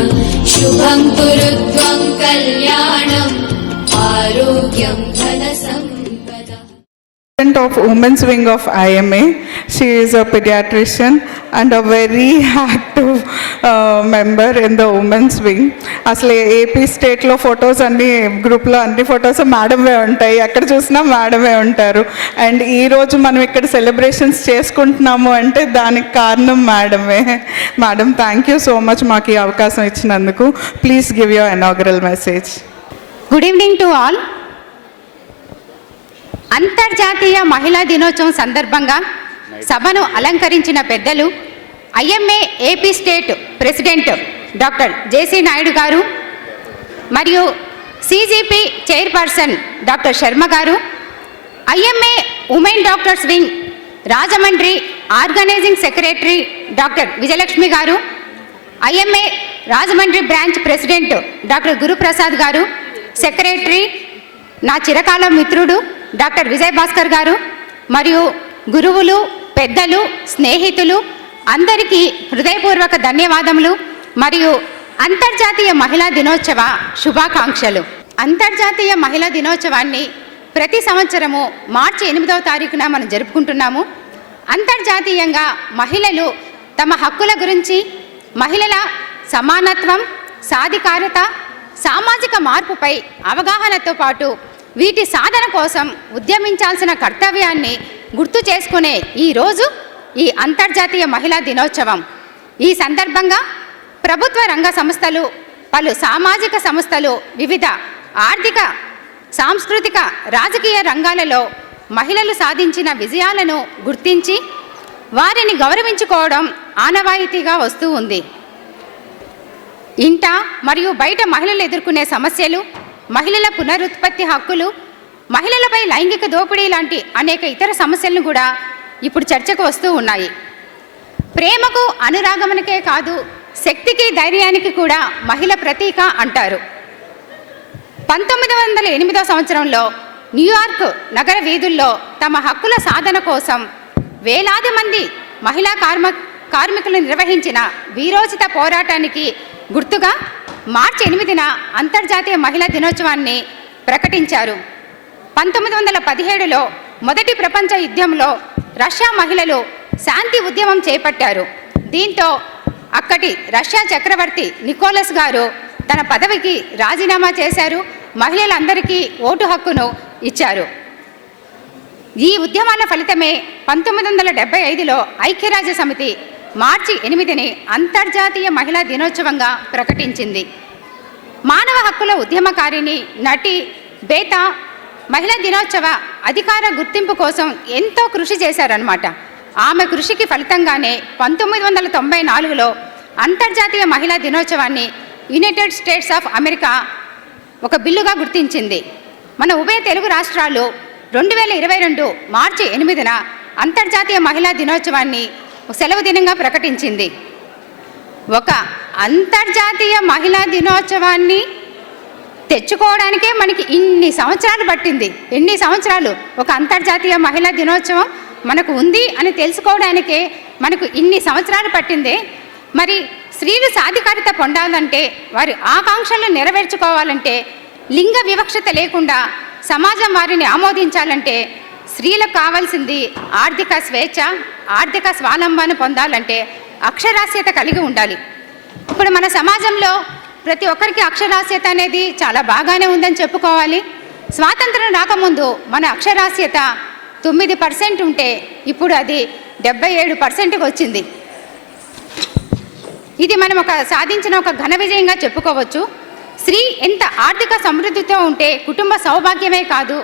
శుభం కురుత్వం కళ్యాణం ఆరోగ్యం ధన సంపదః. Of Women's Wing of IMA. She is a pediatrician and a very active member in the Women's Wing. అసలు ఏపీ స్టేట్లో ఫొటోస్ అన్ని గ్రూప్లో అన్ని ఫొటోస్ మేడమే ఉంటాయి, ఎక్కడ చూసినా మేడమే ఉంటారు. అండ్ ఈరోజు మనం ఇక్కడ సెలబ్రేషన్స్ చేసుకుంటున్నాము అంటే దానికి కారణం మేడమే. Madam, thank you so much మాకు ఈ అవకాశం ఇచ్చినందుకు. Please give your inaugural message. Good evening to all. అంతర్జాతీయ మహిళా దినోత్సవం సందర్భంగా సభను అలంకరించిన పెద్దలు IMA AP state president doctor JC Naidu గారు మరియు సిజిపి చైర్పర్సన్ డాక్టర్ శర్మ గారు, IMA women doctors wing Rajahmundry organising secretary doctor Vijayalakshmi గారు, IMA Rajahmundry branch president doctor Guruprasad గారు, సెక్రటరీ నా చిరకాల మిత్రుడు డాక్టర్ విజయ్ భాస్కర్ గారు మరియు గురువులు, పెద్దలు, స్నేహితులు అందరికీ హృదయపూర్వక ధన్యవాదములు మరియు అంతర్జాతీయ మహిళా దినోత్సవ శుభాకాంక్షలు. అంతర్జాతీయ మహిళా దినోత్సవాన్ని ప్రతి సంవత్సరము మార్చి 8వ తారీఖున మనం జరుపుకుంటున్నాము. అంతర్జాతీయంగా మహిళలు తమ హక్కుల గురించి, మహిళల సమానత్వం, సాధికారత, సామాజిక మార్పుపై అవగాహనతో పాటు వీటి సాధన కోసం ఉద్యమించాల్సిన కర్తవ్యాన్ని గుర్తు చేసుకునే ఈరోజు ఈ అంతర్జాతీయ మహిళా దినోత్సవం. ఈ సందర్భంగా ప్రభుత్వ రంగ సంస్థలు, పలు సామాజిక సంస్థలు వివిధ ఆర్థిక, సాంస్కృతిక, రాజకీయ రంగాలలో మహిళలు సాధించిన విజయాలను గుర్తించి వారిని గౌరవించుకోవడం ఆనవాయితీగా వస్తూ ఉంది. ఇంట మరియు బయట మహిళలు ఎదుర్కొనే సమస్యలు, మహిళల పునరుత్పత్తి హక్కులు, మహిళలపై లైంగిక దోపిడీ లాంటి అనేక ఇతర సమస్యలను కూడా ఇప్పుడు చర్చకు వస్తూ ఉన్నాయి. ప్రేమకు, అనురాగమునకే కాదు శక్తికి, ధైర్యానికి కూడా మహిళ ప్రతీక అంటారు. 1908 సంవత్సరంలో న్యూయార్క్ నగర వీధుల్లో తమ హక్కుల సాధన కోసం వేలాది మంది మహిళా కార్మికులు నిర్వహించిన వీరోచిత పోరాటానికి గుర్తుగా మార్చి 8న అంతర్జాతీయ మహిళా దినోత్సవాన్ని ప్రకటించారు. 1917లో మొదటి ప్రపంచ యుద్ధంలో రష్యా మహిళలు శాంతి ఉద్యమం చేపట్టారు. దీంతో అక్కడి రష్యా చక్రవర్తి నికోలస్ గారు తన పదవికి రాజీనామా చేశారు. మహిళలందరికీ ఓటు హక్కును ఇచ్చారు. ఈ ఉద్యమాల ఫలితమే 1975లో ఐక్యరాజ్య సమితి మార్చి 8ని అంతర్జాతీయ మహిళా దినోత్సవంగా ప్రకటించింది. మానవ హక్కుల ఉద్యమకారిణి, నటి బేతా మహిళా దినోత్సవ అధికార గుర్తింపు కోసం ఎంతో కృషి చేశారనమాట. ఆమె కృషికి ఫలితంగానే 1994లో అంతర్జాతీయ మహిళా దినోత్సవాన్ని యునైటెడ్ స్టేట్స్ ఆఫ్ అమెరికా ఒక బిల్లుగా గుర్తించింది. మన ఉభయ తెలుగు రాష్ట్రాలు 2022 మార్చి 8న అంతర్జాతీయ మహిళా దినోత్సవాన్ని సెలవు దినంగా ప్రకటించింది. ఒక అంతర్జాతీయ మహిళా దినోత్సవాన్ని తెచ్చుకోవడానికే మనకి ఇన్ని సంవత్సరాలు పట్టింది. ఎన్ని సంవత్సరాలు ఒక అంతర్జాతీయ మహిళా దినోత్సవం మనకు ఉంది అని తెలుసుకోవడానికే మనకు ఇన్ని సంవత్సరాలు పట్టిందే. మరి స్త్రీలు సాధికారత పొందాలంటే, వారి ఆకాంక్షలను నెరవేర్చుకోవాలంటే, లింగ వివక్షత లేకుండా సమాజం వారిని ఆమోదించాలంటే స్త్రీలకు కావాల్సింది ఆర్థిక స్వేచ్ఛ, ఆర్థిక స్వావలంబన పొందాలంటే అక్షరాస్యత కలిగి ఉండాలి. ఇప్పుడు మన సమాజంలో ప్రతి ఒక్కరికి అక్షరాస్యత అనేది చాలా బాగానే ఉందని చెప్పుకోవాలి. స్వాతంత్రం రాకముందు మన అక్షరాస్యత 9% ఉంటే ఇప్పుడు అది 77%కి వచ్చింది. ఇది మనం సాధించిన ఒక ఘన విజయంగా చెప్పుకోవచ్చు. స్త్రీ ఎంత ఆర్థిక సమృద్ధితో ఉంటే కుటుంబ సౌభాగ్యమే కాదు,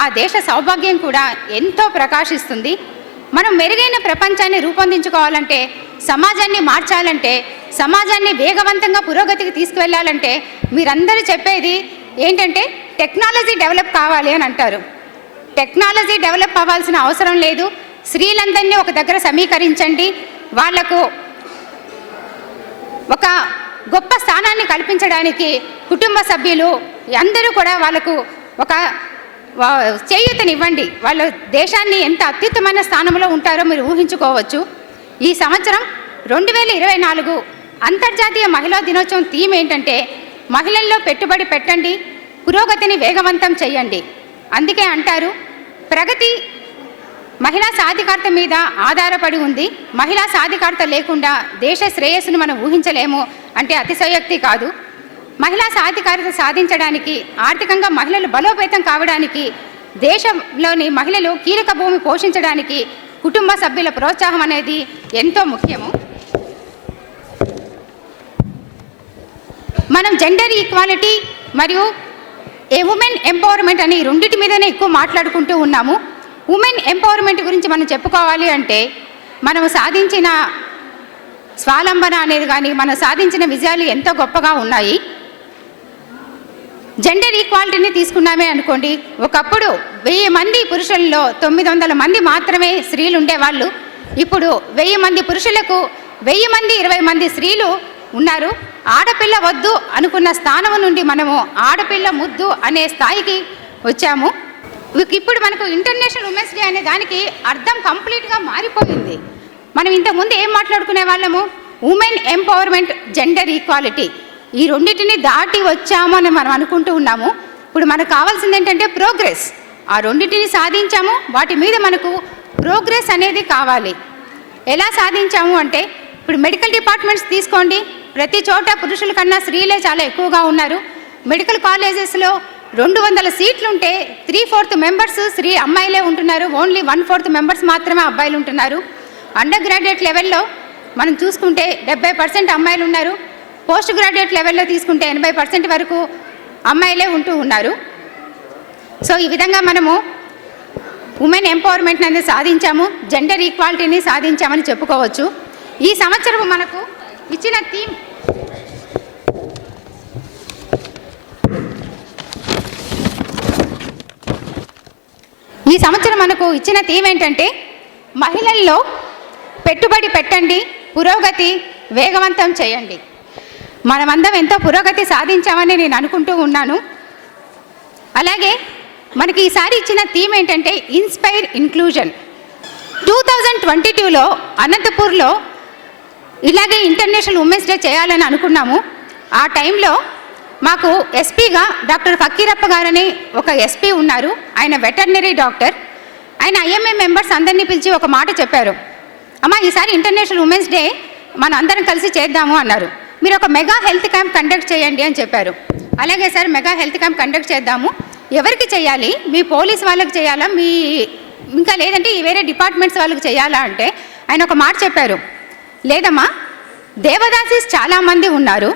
ఆ దేశ సౌభాగ్యం కూడా ఎంతో ప్రకాశిస్తుంది. మనం మెరుగైన ప్రపంచాన్ని రూపొందించుకోవాలంటే, సమాజాన్ని మార్చాలంటే, సమాజాన్ని వేగవంతంగా పురోగతికి తీసుకువెళ్ళాలంటే మీరందరూ చెప్పేది ఏంటంటే టెక్నాలజీ డెవలప్ కావాలి అని అంటారు. టెక్నాలజీ డెవలప్ అవ్వాల్సిన అవసరం లేదు. స్త్రీలందరినీ ఒక దగ్గర సమీకరించండి, వాళ్లకు ఒక గొప్ప స్థానాన్ని కల్పించడానికి కుటుంబ సభ్యులు అందరూ కూడా వాళ్ళకు ఒక చేయూతనివ్వండి. వాళ్ళు దేశాన్ని ఎంత అత్యుత్తమైన స్థానంలో ఉంటారో మీరు ఊహించుకోవచ్చు. ఈ సంవత్సరం 2024 అంతర్జాతీయ మహిళా దినోత్సవం థీమ్ ఏంటంటే మహిళల్లో పెట్టుబడి పెట్టండి, పురోగతిని వేగవంతం చేయండి. అందుకే అంటారు ప్రగతి మహిళా సాధికారత మీద ఆధారపడి ఉంది. మహిళా సాధికారత లేకుండా దేశ శ్రేయస్సును మనం ఊహించలేము అంటే అతిశయోక్తి కాదు. మహిళా సాధికారత సాధించడానికి, ఆర్థికంగా మహిళలు బలోపేతం కావడానికి, దేశంలోని మహిళలు కీలక భూమి పోషించడానికి కుటుంబ సభ్యుల ప్రోత్సాహం అనేది ఎంతో ముఖ్యము. మనం జెండర్ ఈక్వాలిటీ మరియు ఉమెన్ ఎంపవర్మెంట్ అని రెండింటి మీదనే ఎక్కువ మాట్లాడుకుంటూ ఉన్నాము. ఉమెన్ ఎంపవర్మెంట్ గురించి మనం చెప్పుకోవాలి అంటే మనం సాధించిన స్వావలంబన అనేది కానీ మనం సాధించిన విజయాలు ఎంతో గొప్పగా ఉన్నాయి. జెండర్ ఈక్వాలిటీని తీసుకున్నామే అనుకోండి, ఒకప్పుడు 1000 మంది పురుషుల్లో 900 మంది మాత్రమే స్త్రీలు ఉండేవాళ్ళు. ఇప్పుడు 1000 మంది పురుషులకు 1000 మంది 20 మంది స్త్రీలు ఉన్నారు. ఆడపిల్ల వద్దు అనుకున్న స్థానం నుండి మనము ఆడపిల్ల ముద్దు అనే స్థాయికి వచ్చాము. ఇప్పుడు మనకు ఇంటర్నేషనల్ ఉమెన్స్ డే అనే దానికి అర్థం కంప్లీట్గా మారిపోయింది. మనం ఇంతకుముందు ఏం మాట్లాడుకునే వాళ్ళము, ఉమెన్ ఎంపవర్మెంట్, జెండర్ ఈక్వాలిటీ, ఈ రెండింటిని దాటి వచ్చాము అని మనం అనుకుంటూ ఉన్నాము. ఇప్పుడు మనకు కావాల్సింది ఏంటంటే ప్రోగ్రెస్. ఆ రెండింటిని సాధించాము, వాటి మీద మనకు ప్రోగ్రెస్ అనేది కావాలి. ఎలా సాధించాము అంటే ఇప్పుడు మెడికల్ డిపార్ట్మెంట్స్ తీసుకోండి, ప్రతి చోట పురుషుల కన్నా స్త్రీలే చాలా ఎక్కువగా ఉన్నారు. మెడికల్ కాలేజెస్లో 200 సీట్లు ఉంటే 3/4 మెంబర్స్ స్త్రీ అమ్మాయిలే ఉంటున్నారు, ఓన్లీ 1/4 మెంబర్స్ మాత్రమే అబ్బాయిలు ఉంటున్నారు. అండర్ గ్రాడ్యుయేట్ లెవెల్లో మనం చూసుకుంటే 70% అమ్మాయిలు ఉన్నారు. పోస్ట్ గ్రాడ్యుయేట్ లెవెల్లో తీసుకుంటే 80% వరకు అమ్మాయిలే ఉంటూ ఉన్నారు. సో ఈ విధంగా మనము ఉమెన్ ఎంపవర్మెంట్ అనేది సాధించాము, జెండర్ ఈక్వాలిటీని సాధించామని చెప్పుకోవచ్చు. ఈ సంవత్సరం మనకు ఇచ్చిన థీమ్ ఏంటంటే మహిళల్లో పెట్టుబడి పెట్టండి, పురోగతి వేగవంతం చేయండి. మనమందరం ఎంతో పురోగతి సాధించామని నేను అనుకుంటూ ఉన్నాను. అలాగే మనకి ఈసారి ఇచ్చిన థీమ్ ఏంటంటే ఇన్స్పైర్ ఇంక్లూజన్. 2022లో అనంతపూర్లో ఇలాగే ఇంటర్నేషనల్ ఉమెన్స్ డే చేయాలని అనుకున్నాము. ఆ టైంలో మాకు ఎస్పీగా డాక్టర్ ఫకీరప్ప గారని ఒక ఎస్పీ ఉన్నారు. ఆయన వెటర్నరీ డాక్టర్. ఆయన ఐఎంఏ మెంబర్స్ అందరినీ పిలిచి ఒక మాట చెప్పారు, అమ్మ ఈసారి ఇంటర్నేషనల్ ఉమెన్స్ డే మనం అందరం కలిసి చేద్దాము అన్నారు. మీరు ఒక మెగా హెల్త్ క్యాంప్ కండక్ట్ చేయండి అని చెప్పారు. అలాగే sir mega health camp conduct చేద్దాము. ఎవరికి చేయాలి? మీ పోలీస్ వాళ్ళకి చేయాలా, మీ ఇంకా లేదంటే ఈ వేరే డిపార్ట్మెంట్స్ వాళ్ళకి చేయాలా అంటే ఆయన ఒక మాట చెప్పారు, లేదమ్మా, దేవదాసీస్ చాలామంది ఉన్నారు.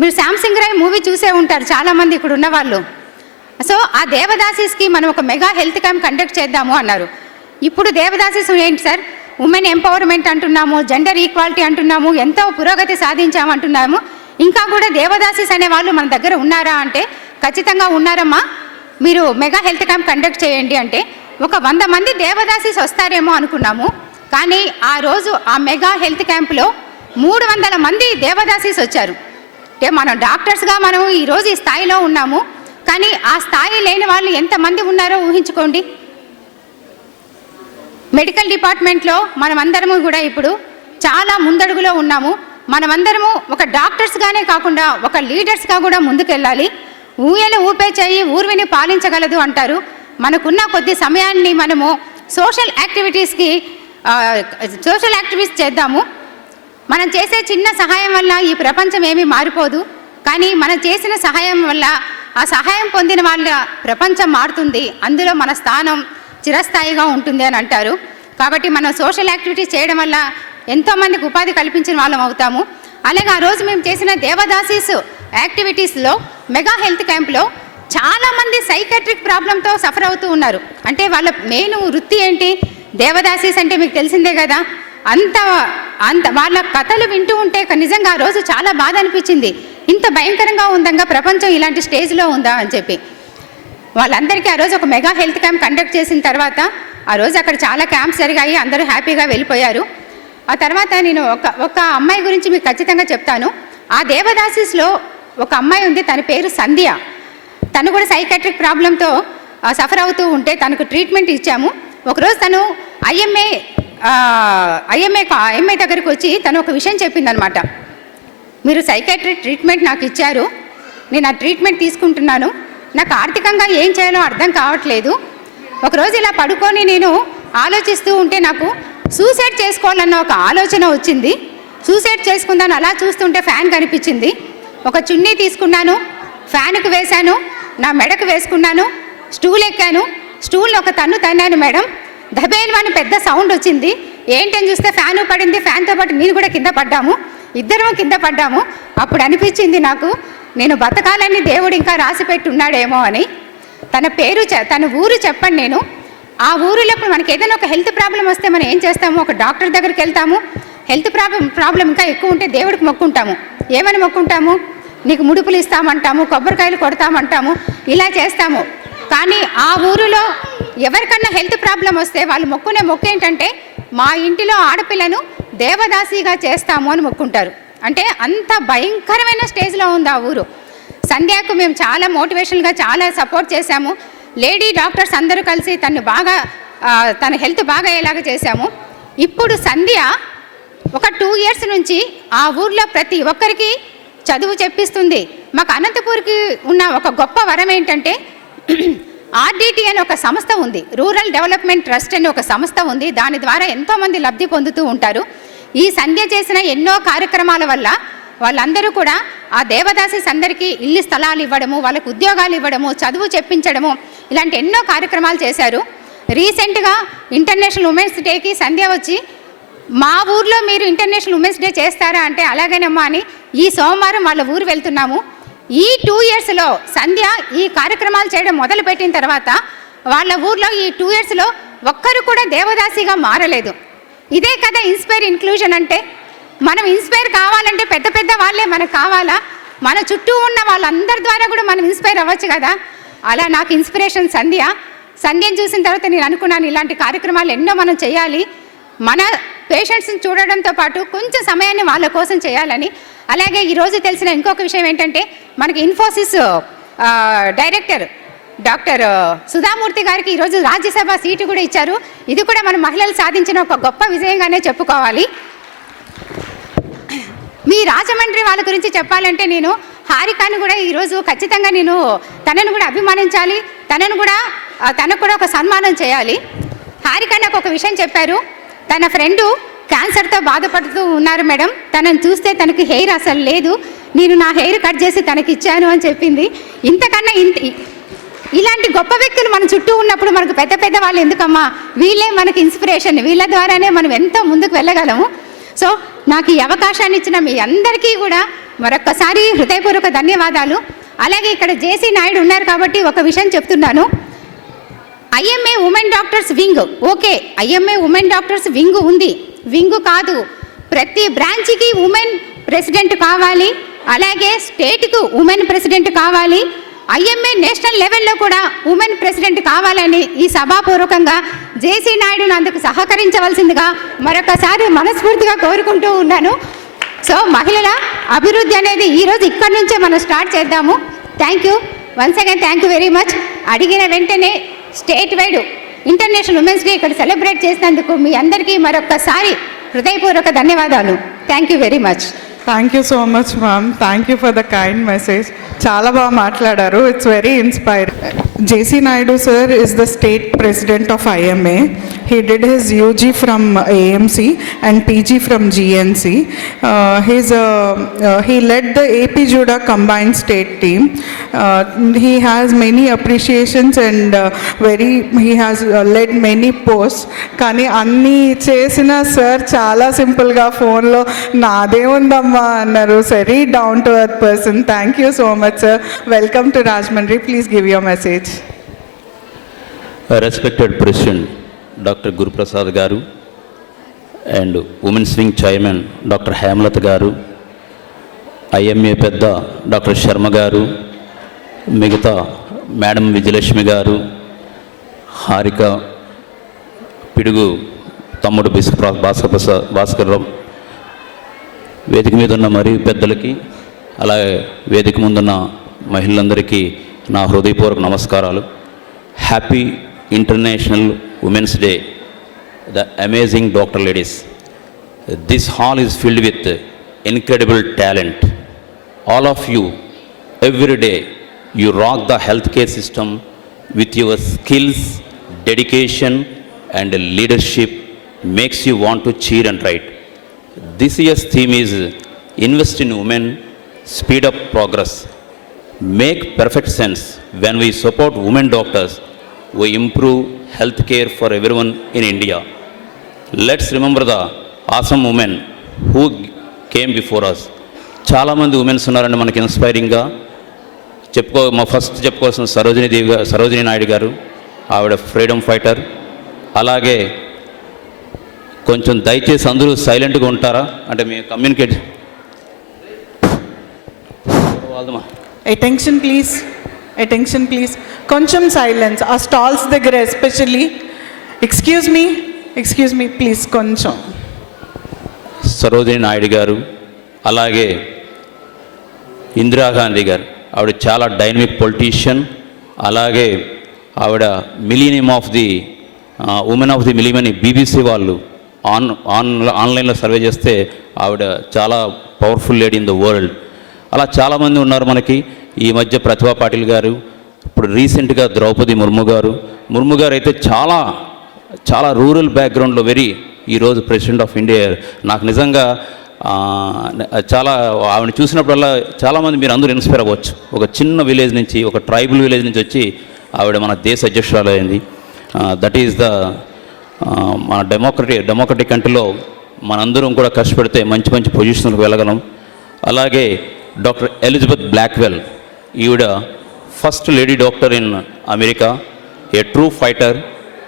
మీరు శాంసింగ్ రాయ్ మూవీ చూసే ఉంటారు చాలామంది ఇక్కడ ఉన్నవాళ్ళు. సో ఆ దేవదాసీస్కి మనం ఒక మెగా హెల్త్ క్యాంప్ కండక్ట్ చేద్దాము అన్నారు. ఇప్పుడు దేవదాసీస్ ఏంటి సార్, ఉమెన్ ఎంపవర్మెంట్ అంటున్నాము, జెండర్ ఈక్వాలిటీ అంటున్నాము, ఎంతో పురోగతి సాధించాము అంటున్నాము. ఇంకా కూడా దేవదాసీస్ అనే వాళ్ళు మన దగ్గర ఉన్నారా అంటే ఖచ్చితంగా ఉన్నారమ్మా, మీరు మెగా హెల్త్ క్యాంప్ కండక్ట్ చేయండి అంటే ఒక 100 మంది దేవదాసీస్ వస్తారేమో అనుకున్నాము. కానీ ఆ రోజు ఆ మెగా హెల్త్ క్యాంప్లో 300 మంది దేవదాసీస్ వచ్చారు. అంటే మనం డాక్టర్స్గా మనం ఈరోజు ఈ స్థాయిలో ఉన్నాము, కానీ ఆ స్థాయి లేని వాళ్ళు ఎంతమంది ఉన్నారో ఊహించుకోండి. మెడికల్ డిపార్ట్మెంట్లో మనమందరము కూడా ఇప్పుడు చాలా ముందడుగులో ఉన్నాము. మనమందరము ఒక డాక్టర్స్గానే కాకుండా ఒక లీడర్స్గా కూడా ముందుకెళ్ళాలి. ఊయలు ఊపే చేయి ఊర్విని పాలించగలదు అంటారు. మనకున్న కొద్ది సమయాన్ని మనము సోషల్ యాక్టివిటీస్ చేద్దాము. మనం చేసే చిన్న సహాయం వల్ల ఈ ప్రపంచం ఏమీ మారిపోదు, కానీ మనం చేసిన సహాయం వల్ల ఆ సహాయం పొందిన వాళ్ళ ప్రపంచం మారుతుంది, అందులో మన స్థానం చిరస్థాయిగా ఉంటుంది అని అంటారు. కాబట్టి మనం సోషల్ యాక్టివిటీస్ చేయడం వల్ల ఎంతోమందికి ఉపాధి కల్పించిన వాళ్ళం అవుతాము. అలాగే ఆ రోజు మేము చేసిన దేవదాసీస్ యాక్టివిటీస్లో మెగా హెల్త్ క్యాంప్లో చాలామంది సైకాట్రిక్ ప్రాబ్లంతో సఫర్ అవుతూ ఉన్నారు. అంటే వాళ్ళ మెయిన్ వృత్తి ఏంటి, దేవదాసీస్ అంటే మీకు తెలిసిందే కదా. అంత వాళ్ళ కథలు వింటూ ఉంటే నిజంగా ఆ రోజు చాలా బాధ అనిపించింది. ఇంత భయంకరంగా ఉందంగా ప్రపంచం ఇలాంటి స్టేజ్లో ఉందా అని చెప్పి. వాళ్ళందరికీ ఆ రోజు ఒక మెగా హెల్త్ క్యాంప్ కండక్ట్ చేసిన తర్వాత ఆ రోజు అక్కడ చాలా క్యాంప్స్ జరిగాయి, అందరూ హ్యాపీగా వెళ్ళిపోయారు. ఆ తర్వాత నేను ఒక అమ్మాయి గురించి మీకు ఖచ్చితంగా చెప్తాను. ఆ దేవదాసీస్లో ఒక అమ్మాయి ఉంది, తన పేరు సంధ్య. తను కూడా సైకాట్రిక్ ప్రాబ్లంతో సఫర్ అవుతూ ఉంటే తనకు ట్రీట్మెంట్ ఇచ్చాము. ఒకరోజు తను ఐఎంఏ దగ్గరికి వచ్చి తను ఒక విషయం చెప్పిందనమాట. మీరు సైకాట్రిక్ ట్రీట్మెంట్ నాకు ఇచ్చారు, నేను ఆ ట్రీట్మెంట్ తీసుకుంటున్నాను, నాకు ఆర్థికంగా ఏం చేయాలో అర్థం కావట్లేదు. ఒకరోజు ఇలా పడుకొని నేను ఆలోచిస్తూ ఉంటే నాకు సూసైడ్ చేసుకోవాలన్న ఒక ఆలోచన వచ్చింది. సూసైడ్ చేసుకుందాను, అలా చూస్తుంటే ఫ్యాన్ కనిపించింది. ఒక చున్నీ తీసుకున్నాను, ఫ్యాన్కు వేశాను, నా మెడకు వేసుకున్నాను, స్టూల్ ఎక్కాను, స్టూల్ ఒక తన్ను తన్నాను మేడం. దబేలు అని పెద్ద సౌండ్ వచ్చింది. ఏంటని చూస్తే ఫ్యాను పడింది, ఫ్యాన్తో పాటు నేను కూడా కింద పడ్డాము, ఇద్దరం కింద పడ్డాము. అప్పుడు అనిపించింది నాకు, నేను బతకాలని దేవుడు ఇంకా రాసి పెట్టి ఉన్నాడేమో అని. తన ఊరు చెప్పండి. నేను ఆ ఊరిలో మనకి ఏదైనా ఒక హెల్త్ ప్రాబ్లం వస్తే మనం ఏం చేస్తాము, ఒక డాక్టర్ దగ్గరికి వెళ్తాము. హెల్త్ ప్రాబ్లం ఇంకా ఎక్కువ ఉంటే దేవుడికి మొక్కుంటాము. ఏమని మొక్కుంటాము, నీకు ముడుపులు ఇస్తామంటాము, కొబ్బరికాయలు కొడతామంటాము, ఇలా చేస్తాము. కానీ ఆ ఊరిలో ఎవరికన్నా హెల్త్ ప్రాబ్లం వస్తే వాళ్ళు మొక్కునే మొక్కు ఏంటంటే, మా ఇంటిలో ఆడపిల్లను దేవదాసిగా చేస్తాము అని మొక్కుంటారు. అంటే అంత భయంకరమైన స్టేజ్లో ఉంది ఆ ఊరు. సంధ్యకు మేము చాలా మోటివేషన్గా చాలా సపోర్ట్ చేశాము. లేడీ డాక్టర్స్ అందరూ కలిసి తన హెల్త్ బాగా అయ్యేలాగా చేశాము. ఇప్పుడు సంధ్య ఒక 2 years నుంచి ఆ ఊర్లో ప్రతి ఒక్కరికి చదువు చెప్పిస్తుంది. మాకు అనంతపూర్కి ఉన్న ఒక గొప్ప వరం ఏంటంటే ఆర్డిటి అని ఒక సంస్థ ఉంది, రూరల్ డెవలప్మెంట్ ట్రస్ట్ అని ఒక సంస్థ ఉంది. దాని ద్వారా ఎంతోమంది లబ్ధి పొందుతూ ఉంటారు. ఈ సంధ్య చేసిన ఎన్నో కార్యక్రమాల వల్ల వాళ్ళందరూ కూడా ఆ దేవదాసీస్ అందరికీ ఇల్లు స్థలాలు ఇవ్వడము, వాళ్ళకు ఉద్యోగాలు ఇవ్వడము, చదువు చెప్పించడము, ఇలాంటి ఎన్నో కార్యక్రమాలు చేశారు. రీసెంట్గా ఇంటర్నేషనల్ ఉమెన్స్ డేకి సంధ్య వచ్చి, మా ఊర్లో మీరు ఇంటర్నేషనల్ ఉమెన్స్ డే చేస్తారా అంటే అలాగేనమ్మా అని ఈ సోమవారం వాళ్ళ ఊరు వెళ్తున్నాము. ఈ 2 yearsలో సంధ్య ఈ కార్యక్రమాలు చేయడం మొదలుపెట్టిన తర్వాత వాళ్ళ ఊర్లో ఈ 2 yearsలో ఒక్కరు కూడా దేవదాసిగా మారలేదు. ఇదే కదా ఇన్స్పైర్ ఇంక్లూజన్ అంటే. మనం ఇన్స్పైర్ కావాలంటే పెద్ద పెద్ద వాళ్ళే మనకు కావాలా, మన చుట్టూ ఉన్న వాళ్ళందరి ద్వారా కూడా మనం ఇన్స్పైర్ అవ్వచ్చు కదా. అలా నాకు ఇన్స్పిరేషన్ సంధ్యను చూసిన తర్వాత నేను అనుకున్నాను, ఇలాంటి కార్యక్రమాలు ఎన్నో మనం చేయాలి. మన పేషెంట్స్ని చూడడంతో పాటు కొంచెం సమయాన్ని వాళ్ళ కోసం చేయాలని. అలాగే ఈరోజు తెలిసిన ఇంకొక విషయం ఏంటంటే, మనకి ఇన్ఫోసిస్ డైరెక్టర్ డాక్టర్ సుధామూర్తి గారికి ఈరోజు రాజ్యసభ సీటు కూడా ఇచ్చారు. ఇది కూడా మన మహిళలు సాధించిన ఒక గొప్ప విజయంగానే చెప్పుకోవాలి. మీ రాజమండ్రి వాళ్ళ గురించి చెప్పాలంటే నేను హారికాని కూడా ఈరోజు ఖచ్చితంగా నేను తనను కూడా అభిమానించాలి, తనకు కూడా ఒక సన్మానం చేయాలి. హారిక నాకు ఒక విషయం చెప్పారు. తన ఫ్రెండు క్యాన్సర్తో బాధపడుతూ ఉన్నారు మేడం, తనని చూస్తే తనకి హెయిర్ అసలు లేదు, నేను నా హెయిర్ కట్ చేసి తనకి ఇచ్చాను అని చెప్పింది. ఇంతకన్నా ఇలాంటి గొప్ప వ్యక్తులు మన చుట్టూ ఉన్నప్పుడు మనకు పెద్ద పెద్ద వాళ్ళు ఎందుకమ్మా, వీళ్ళే మనకి ఇన్స్పిరేషన్, వీళ్ళ ద్వారానే మనం ఎంతో ముందుకు వెళ్ళగలము. సో నాకు ఈ అవకాశాన్ని ఇచ్చిన మీ అందరికీ కూడా మరొక్కసారి హృదయపూర్వక ధన్యవాదాలు. అలాగే ఇక్కడ జేసీ నాయుడు ఉన్నారు కాబట్టి ఒక విషయం చెప్తున్నాను. IMA women doctors wing, okay, IMA women doctors wing ఉంది, వింగ్ కాదు, ప్రతి బ్రాంచ్కి ఉమెన్ ప్రెసిడెంట్ కావాలి, అలాగే స్టేట్కు ఉమెన్ ప్రెసిడెంట్ కావాలి, ఐఎంఏ నేషనల్ లెవెల్లో కూడా ఉమెన్ ప్రెసిడెంట్ కావాలని ఈ సభాపూర్వకంగా జేసీ నాయుడును అందుకు సహకరించవలసిందిగా మరొకసారి మనస్ఫూర్తిగా కోరుకుంటూ ఉన్నాను. సో మహిళల అభివృద్ధి అనేది ఈరోజు ఇక్కడి నుంచే మనం స్టార్ట్ చేద్దాము. Thank you once again, thank you very much. అడిగిన వెంటనే state wide international women's day ఇక్కడ సెలబ్రేట్ చేసినందుకు మీ అందరికీ మరొక్కసారి హృదయపూర్వక ధన్యవాదాలు. Thank you very much. Thank you so much ma'am, thank you for the kind message. చాలా బాగా మాట్లాడారు, it's very inspiring. JC Naidu sir is the state president of IMA. He did his UG from AMC and PG from GNC. He led the AP Juda combined state team. He has many appreciations and he has led many posts. కానీ అన్నీ చేసిన sir చాలా సింపుల్గా ఫోన్లో నాదే ఉందమ్మా అన్నారు. Very down to earth person. Thank you so much sir. Welcome to Rajahmundry. Please give your message. Respected president doctor Guruprasad garu and women's wing chairman doctor Hemalatha garu, IMA పెద్ద డాక్టర్ శర్మ గారు, మిగతా మేడం విజయలక్ష్మి గారు, హారిక, పిడుగు తమ్ముడు భాస్కర్రావు, వేదిక మీద ఉన్న మరి పెద్దలకి, అలాగే వేదిక ముందున్న మహిళలందరికీ నా హృదయపూర్వక నమస్కారాలు. Happy international women's day, the amazing doctor ladies. This hall is filled with incredible talent. All of you, every day, you rock the healthcare system with your skills, dedication and leadership makes you want to cheer and write. This year's theme is Invest in Women, Speed Up Progress. Make perfect sense. When we support women doctors, we improve healthcare for everyone in India. Let's remember the awesome women who came before us. చాలామంది women's ఉన్నారండి మనకి ఇన్స్పైరింగ్గా. First చెప్పుకోవాల్సిన సరోజినీ నాయుడు గారు, ఆవిడ freedom fighter. అలాగే కొంచెం దయచేసి అందరూ సైలెంట్గా ఉంటారా, అంటే మేము communicate. Attention please, attention please. కొంచెం సైలెన్స్ ఆ స్టాల్స్ దగ్గర ఎస్పెషల్లీ. ఎక్స్క్యూజ్ మీ ప్లీజ్ కొంచెం. సరోజినీ నాయుడు గారు, అలాగే ఇందిరాగాంధీ గారు, ఆవిడ చాలా డైనమిక్ పొలిటీషియన్. అలాగే ఆవిడ millennium of the women of the millennium అని BBC వాళ్ళు ఆన్లైన్లో సర్వే చేస్తే ఆవిడ చాలా powerful lady in the world. అలా చాలామంది ఉన్నారు మనకి. ఈ మధ్య ప్రతిభా పాటిల్ గారు, ఇప్పుడు రీసెంట్గా ద్రౌపది ముర్ము గారు అయితే చాలా చాలా రూరల్ బ్యాక్గ్రౌండ్లో ఈరోజు ప్రెసిడెంట్ ఆఫ్ ఇండియా. నాకు నిజంగా చాలా ఆవిడ చూసినప్పుడల్లా చాలామంది మీరు అందరూ ఇన్స్పైర్ అవ్వచ్చు. ఒక చిన్న విలేజ్ నుంచి, ఒక ట్రైబల్ విలేజ్ నుంచి వచ్చి ఆవిడ మన దేశ అధ్యక్షురాలు అయింది. దట్ ఈస్ ద మన డెమోక్రటిక్ కంట్రీలో మనందరం కూడా కష్టపడితే మంచి మంచి పొజిషన్లకు వెళ్ళగలం. అలాగే డాక్టర్ ఎలిజబెత్ బ్లాక్వెల్, ఈవిడ first lady doctor in America, a true fighter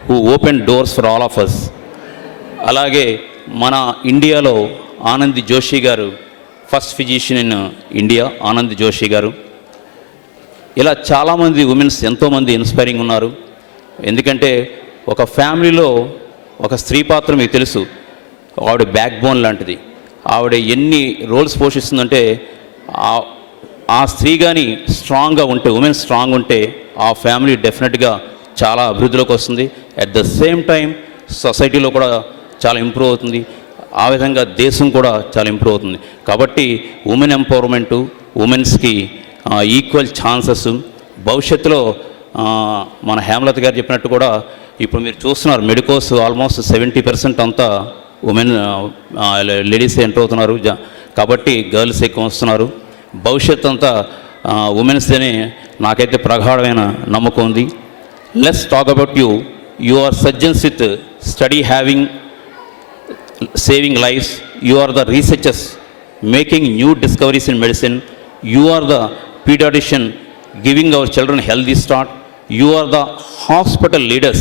who open doors for all of us. అలాగే మన ఇండియాలో Anand Joshi garu, first physician in India, Anand Joshi garu. ఇలా చాలామంది ఉమెన్స్ ఎంతోమంది ఇన్స్పైరింగ్ ఉన్నారు. ఎందుకంటే ఒక ఫ్యామిలీలో ఒక స్త్రీ పాత్ర మీకు తెలుసు, ఆవిడ బ్యాక్ బోన్ లాంటిది. ఆవిడ ఎన్ని రోల్స్ పోషిస్తుందంటే ఆ స్త్రీ కానీ స్ట్రాంగ్గా ఉంటే, ఉమెన్ స్ట్రాంగ్ ఉంటే ఆ ఫ్యామిలీ డెఫినెట్గా చాలా అభివృద్ధిలోకి వస్తుంది. అట్ ద సేమ్ టైం సొసైటీలో కూడా చాలా ఇంప్రూవ్ అవుతుంది. ఆ విధంగా దేశం కూడా చాలా ఇంప్రూవ్ అవుతుంది. కాబట్టి ఉమెన్ ఎంపవర్మెంటు, ఉమెన్స్కి ఈక్వల్ ఛాన్సెస్ భవిష్యత్తులో మన హేమలత గారు చెప్పినట్టు కూడా ఇప్పుడు మీరు చూస్తున్నారు మెడికోస్ ఆల్మోస్ట్ 70% అంతా ఉమెన్ లేడీస్ ఎంటర్ అవుతున్నారు. కాబట్టి గర్ల్స్ ఎక్కువ వస్తున్నారు. భవిష్యత్ అంతా ఉమెన్స్ని నాకైతే ప్రగాఢమైన నమ్మకం ఉంది. Let's talk about you. You are surgeons with study having saving lives. You are the researchers making new discoveries in medicine. You are the pediatrician giving our children healthy start. You are the hospital leaders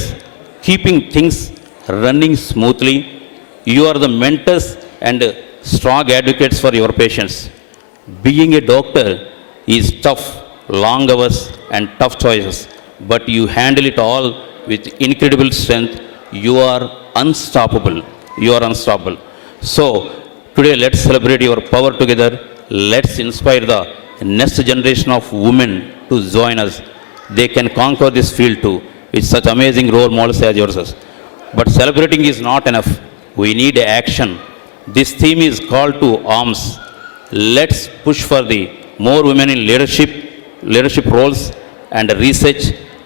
keeping things running smoothly. You are the mentors and strong advocates for your patients. Being a doctor is tough, long hours and tough choices, but you handle it all with incredible strength. You are unstoppable. You are unstoppable. So, today let's celebrate your power together. Let's inspire the next generation of women to join us. They can conquer this field too with such amazing role models as yours. But celebrating is not enough. We need action. This theme is called to arms. Let's push for the more women in leadership roles and research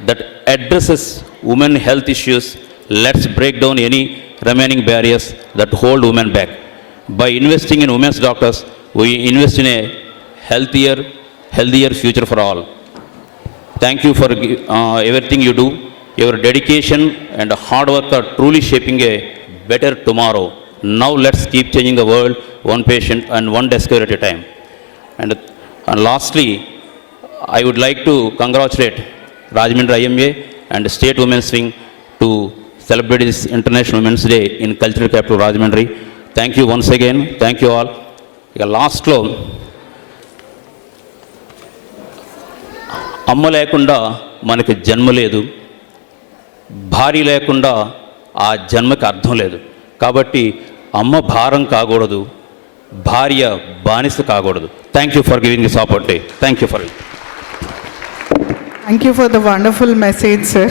that addresses women health issues. Let's break down any remaining barriers that hold women back. By investing in women's doctors, we invest in a healthier future for all. Thank you for everything you do. Your dedication and hard work are truly shaping a better tomorrow. Now let's keep changing the world one patient and one discovery at a time. And lastly, I would like to congratulate Rajahmundry IMA and State Women's Wing to celebrate this International Women's Day in Cultural Capital Rajahmundry. Thank you once again. Thank you all. లాస్ట్లో అమ్మ లేకుండా మనకి జన్మ లేదు, భార్య లేకుండా ఆ జన్మకి అర్థం లేదు. కాబట్టి అమ్మ భారం కాకూడదు, భార్య బానిస కాకూడదు. Thank you for giving this opportunity. Thank you for it. Thank you for the wonderful message, sir.